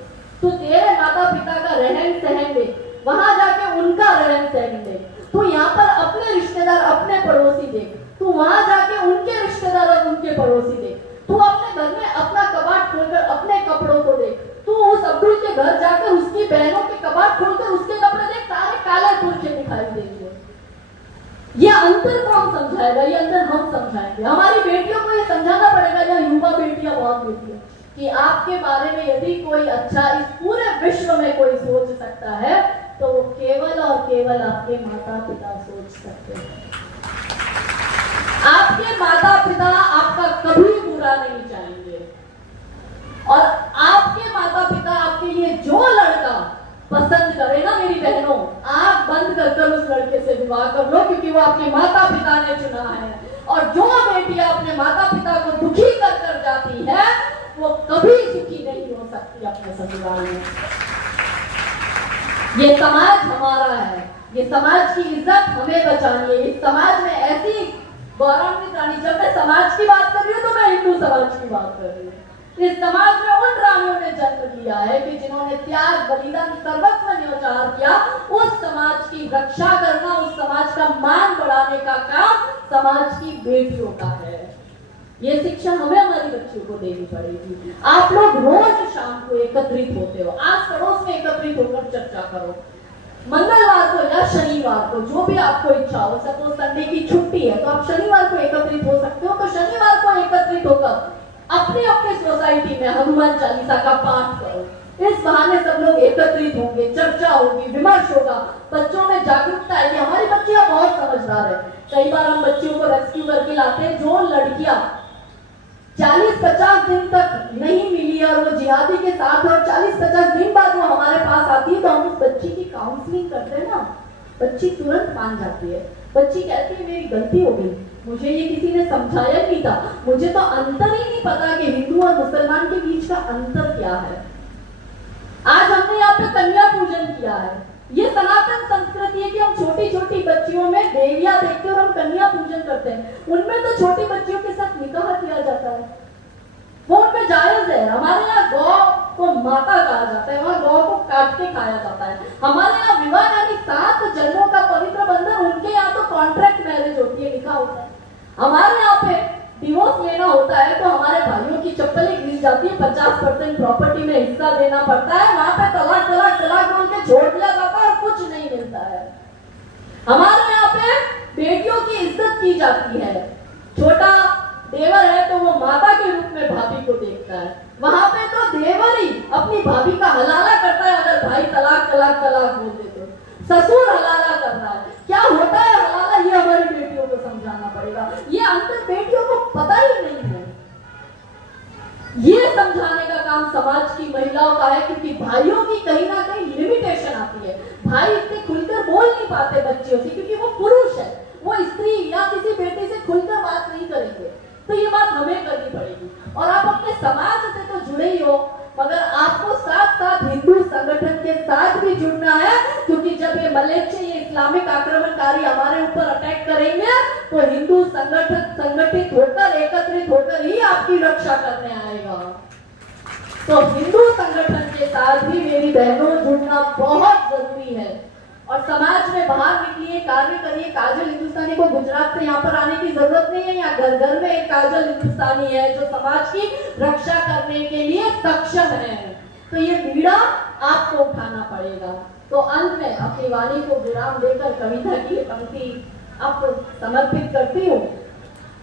तू तेरे माता पिता का रहन सहन देख, वहां जाके उनका रहन सहन देख, तू यहाँ पर अपने रिश्तेदार अपने पड़ोसी देख, तू वहां जाके उनके रिश्तेदार और उनके पड़ोसी देख, तू अपने घर में अपना कबाड़ खोलकर अपने कपड़ों को देख, तू उस अब्दुल के घर जाकर उसकी बहनों के कबाड़ खोलकर उसके कपड़े देख, सारे काले पुरखे दिखाई देंगे। ये अंतर कौन समझाएगा? ये अंतर हम समझाएंगे। हमारी बेटियों को ये समझाना पड़ेगा, या युवा बेटियां बहुत बेटियां, कि आपके बारे में यदि कोई अच्छा इस पूरे विश्व में कोई सोच सकता है तो वो केवल और केवल आपके माता पिता सोच सकते हैं। आपके माता पिता आपका कभी बुरा नहीं चाहेंगे और आपके माता पिता आपके लिए जो लड़का पसंद करे ना, मेरी बहनों, आंख बंद कर उस लड़के से विवाह कर लो, क्योंकि वो आपके माता पिता ने चुना है। और जो बेटियां अपने माता पिता को दुखी कर जाती है वो कभी सुखी नहीं हो सकती अपने ससुराल में। ये समाज हमारा है, ये समाज की इज्जत हमें बचानी है। इस समाज में ऐसी गौरवान्वित रानी, जब मैं समाज की बात कर रही हूँ तो मैं हिंदू समाज की बात कर रही हूँ। इस समाज में उन रानियों ने जन्म लिया है कि जिन्होंने त्याग बलिदान सर्वस्व न्यौछावर किया। उस समाज की रक्षा करना, उस समाज का मान बढ़ाने का काम समाज की बेटियों का है। ये शिक्षा हमें हमारी बच्चियों को देनी पड़ेगी। आप लोग रोज शाम को एकत्रित होते हो, आस पड़ोस में एकत्रित होकर चर्चा करो। मंगलवार को या शनिवार को, जो भी आपको इच्छा हो, सपोज संडे की छुट्टी है तो आप शनिवार को एकत्रित हो सकते हो, तो शनिवार को एकत्रित होकर अपने अपने सोसाइटी में हनुमान चालीसा का पाठ करो। इस बहाने सब लोग एकत्रित होंगे, चर्चा होगी, विमर्श होगा, बच्चों में जागरूकता आएगी। हमारी बच्चियां बहुत समझदार है। कई बार हम बच्चियों को रेस्क्यू करके लाते हैं जो लड़कियां 40-50 दिन तक नहीं मिली और वो जिहादी के साथ और 40-50 दिन बाद वो हमारे पास आती है, तो हम उस बच्ची की काउंसलिंग करते हैं ना, बच्ची तुरंत मान जाती है। बच्ची कहती है मेरी गलती हो गई, मुझे ये किसी ने समझाया नहीं था, मुझे तो अंतर ही नहीं पता कि हिंदू और मुसलमान के बीच का अंतर क्या है। आज हमने यहाँ पे कन्या पूजन किया है। ये सनातन संस्कृति है कि हम छोटी छोटी बच्चियों में देवियां देखते हैं और हम कन्या पूजन करते हैं। उनमें तो छोटी बच्चियों के साथ निकाह किया जाता है, वो उनमें जायज है। हमारे यहाँ गौ को माता कहा जाता है, वहाँ गौ को काट के खाया जाता है। हमारे यहाँ विवाह यानी 7 जन्मों का पवित्र बंधन, उनके यहाँ तो कॉन्ट्रैक्ट मैरिज होती है, निकाह होता है। हमारे यहाँ पे डिवोर्स लेना होता है तो हमारे भाइयों की चप्पलें गिर जाती है, 50% प्रॉपर्टी में हिस्सा देना पड़ता है, वहां पे तलाक तलाक तलाक बोल के छोड़ दिया जाता है और कुछ नहीं मिलता है। हमारे यहाँ पे बेटियों की इज्जत की जाती है। छोटा देवर है तो वो माता के रूप में भाभी को देखता है, वहां पे तो देवर ही अपनी भाभी का हलाला करता है। अगर भाई तलाक तलाक तलाक बोल दे तो ससुर हलाला कर रहा है। क्या होता है हलाला, ये हमारी बेटियों को समझाना पड़ेगा। ये अंतर बेटियों को पता ही नहीं है। ये समझाने का काम समाज की महिलाओं का है, क्योंकि भाइयों की कहीं ना कहीं लिमिटेशन आती है। भाई इतने खुलकर बोल नहीं पाते बच्चियों से, क्योंकि वो पुरुष है, वो स्त्री या किसी बेटी से खुलकर बात नहीं करेंगे। तो ये बात हमें करनी पड़ेगी। और आप अपने समाज से तो जुड़े ही हो, मगर आपको साथ साथ हिंदू संगठन के साथ भी जुड़ना है, क्योंकि जब ये मलेच्चे, ये इस्लामिक आक्रमणकारी हमारे ऊपर अटैक करेंगे तो हिंदू संगठन संगठित होकर, एकत्रित होकर ही आपकी रक्षा करने आएगा। तो हिंदू संगठन के साथ भी मेरी बहनों जुड़ना बहुत जरूरी है। और समाज में बाहर निकलिए, कार्य करिए। काजल हिंदुस्तानी को गुजरात से यहाँ पर आने की जरूरत नहीं है। यहाँ घर घर में एक काजल हिंदुस्तानी है जो समाज की रक्षा करने के लिए सक्षम है। तो ये बीड़ा आपको उठाना पड़ेगा। तो अंत में अपनी वाणी को विराम देकर कविता की पंक्ति आपको समर्पित करती हूँ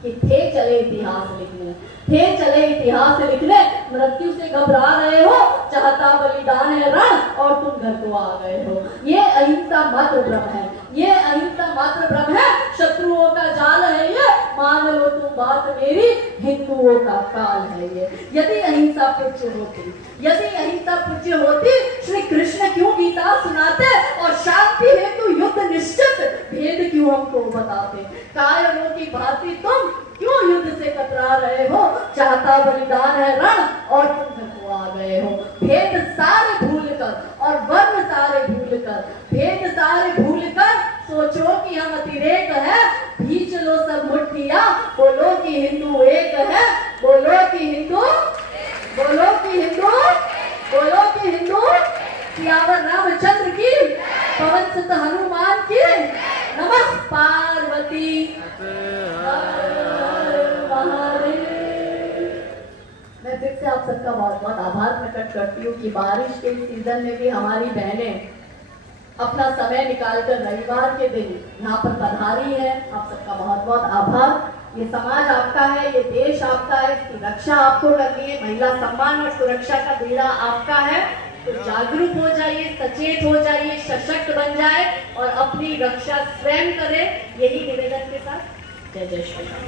कि थे चले इतिहास लिखने, थे चले इतिहास लिखने, मृत्यु से घबरा रहे हो, चाहता बलिदान है रण और तुम घर को आ गए हो। ये अहिंसा मात्र भ्रम है, ये अहिंसा मात्र भ्रम है, शत्रुओं का जाल है ये, मान लो तुम बात मेरी, हिंदुओं का काल है ये। यदि अहिंसा पुच्छ होती, यदि अहिंसा पुच्छ होती, श्री कृष्ण क्यों गीता सुनाते और शांति हेतु युद्ध निश्चित भेद क्यों हमको बताते। कायरों की भांति तुम क्यों युद्ध से कतरा रहे हो, चाहता बलिदान है रण और तुम घर को आ गए हो। भेद सारे भूलकर और वर्ण सारे भूलकर, भेद सारे भूलकर सोचो कि हम अतिरेक है, भींच लो सब मुट्ठियां, बोलो कि हिंदू एक है, बोलो कि हिंदू, बोलो कि हिंदू, बोलो कि हिंदू, सियावर रामचंद्र की, पवन सुत हनुमान की, नमः पार्वती। मैं फिर से आप सबका बहुत बहुत आभार प्रकट करती हूँ कि बारिश के सीजन में भी हमारी बहनें अपना समय निकालकर रविवार के दिन यहाँ पर पधारी है। आप सबका बहुत बहुत आभार। ये समाज आपका है, ये देश आपका है, इसकी रक्षा आपको करनी है। महिला सम्मान और सुरक्षा का बीड़ा आपका है। तो जागरूक हो जाइए, सचेत हो जाइए, सशक्त बन जाए और अपनी रक्षा स्वयं करें। यही निवेदन के साथ जय जय श्री राम।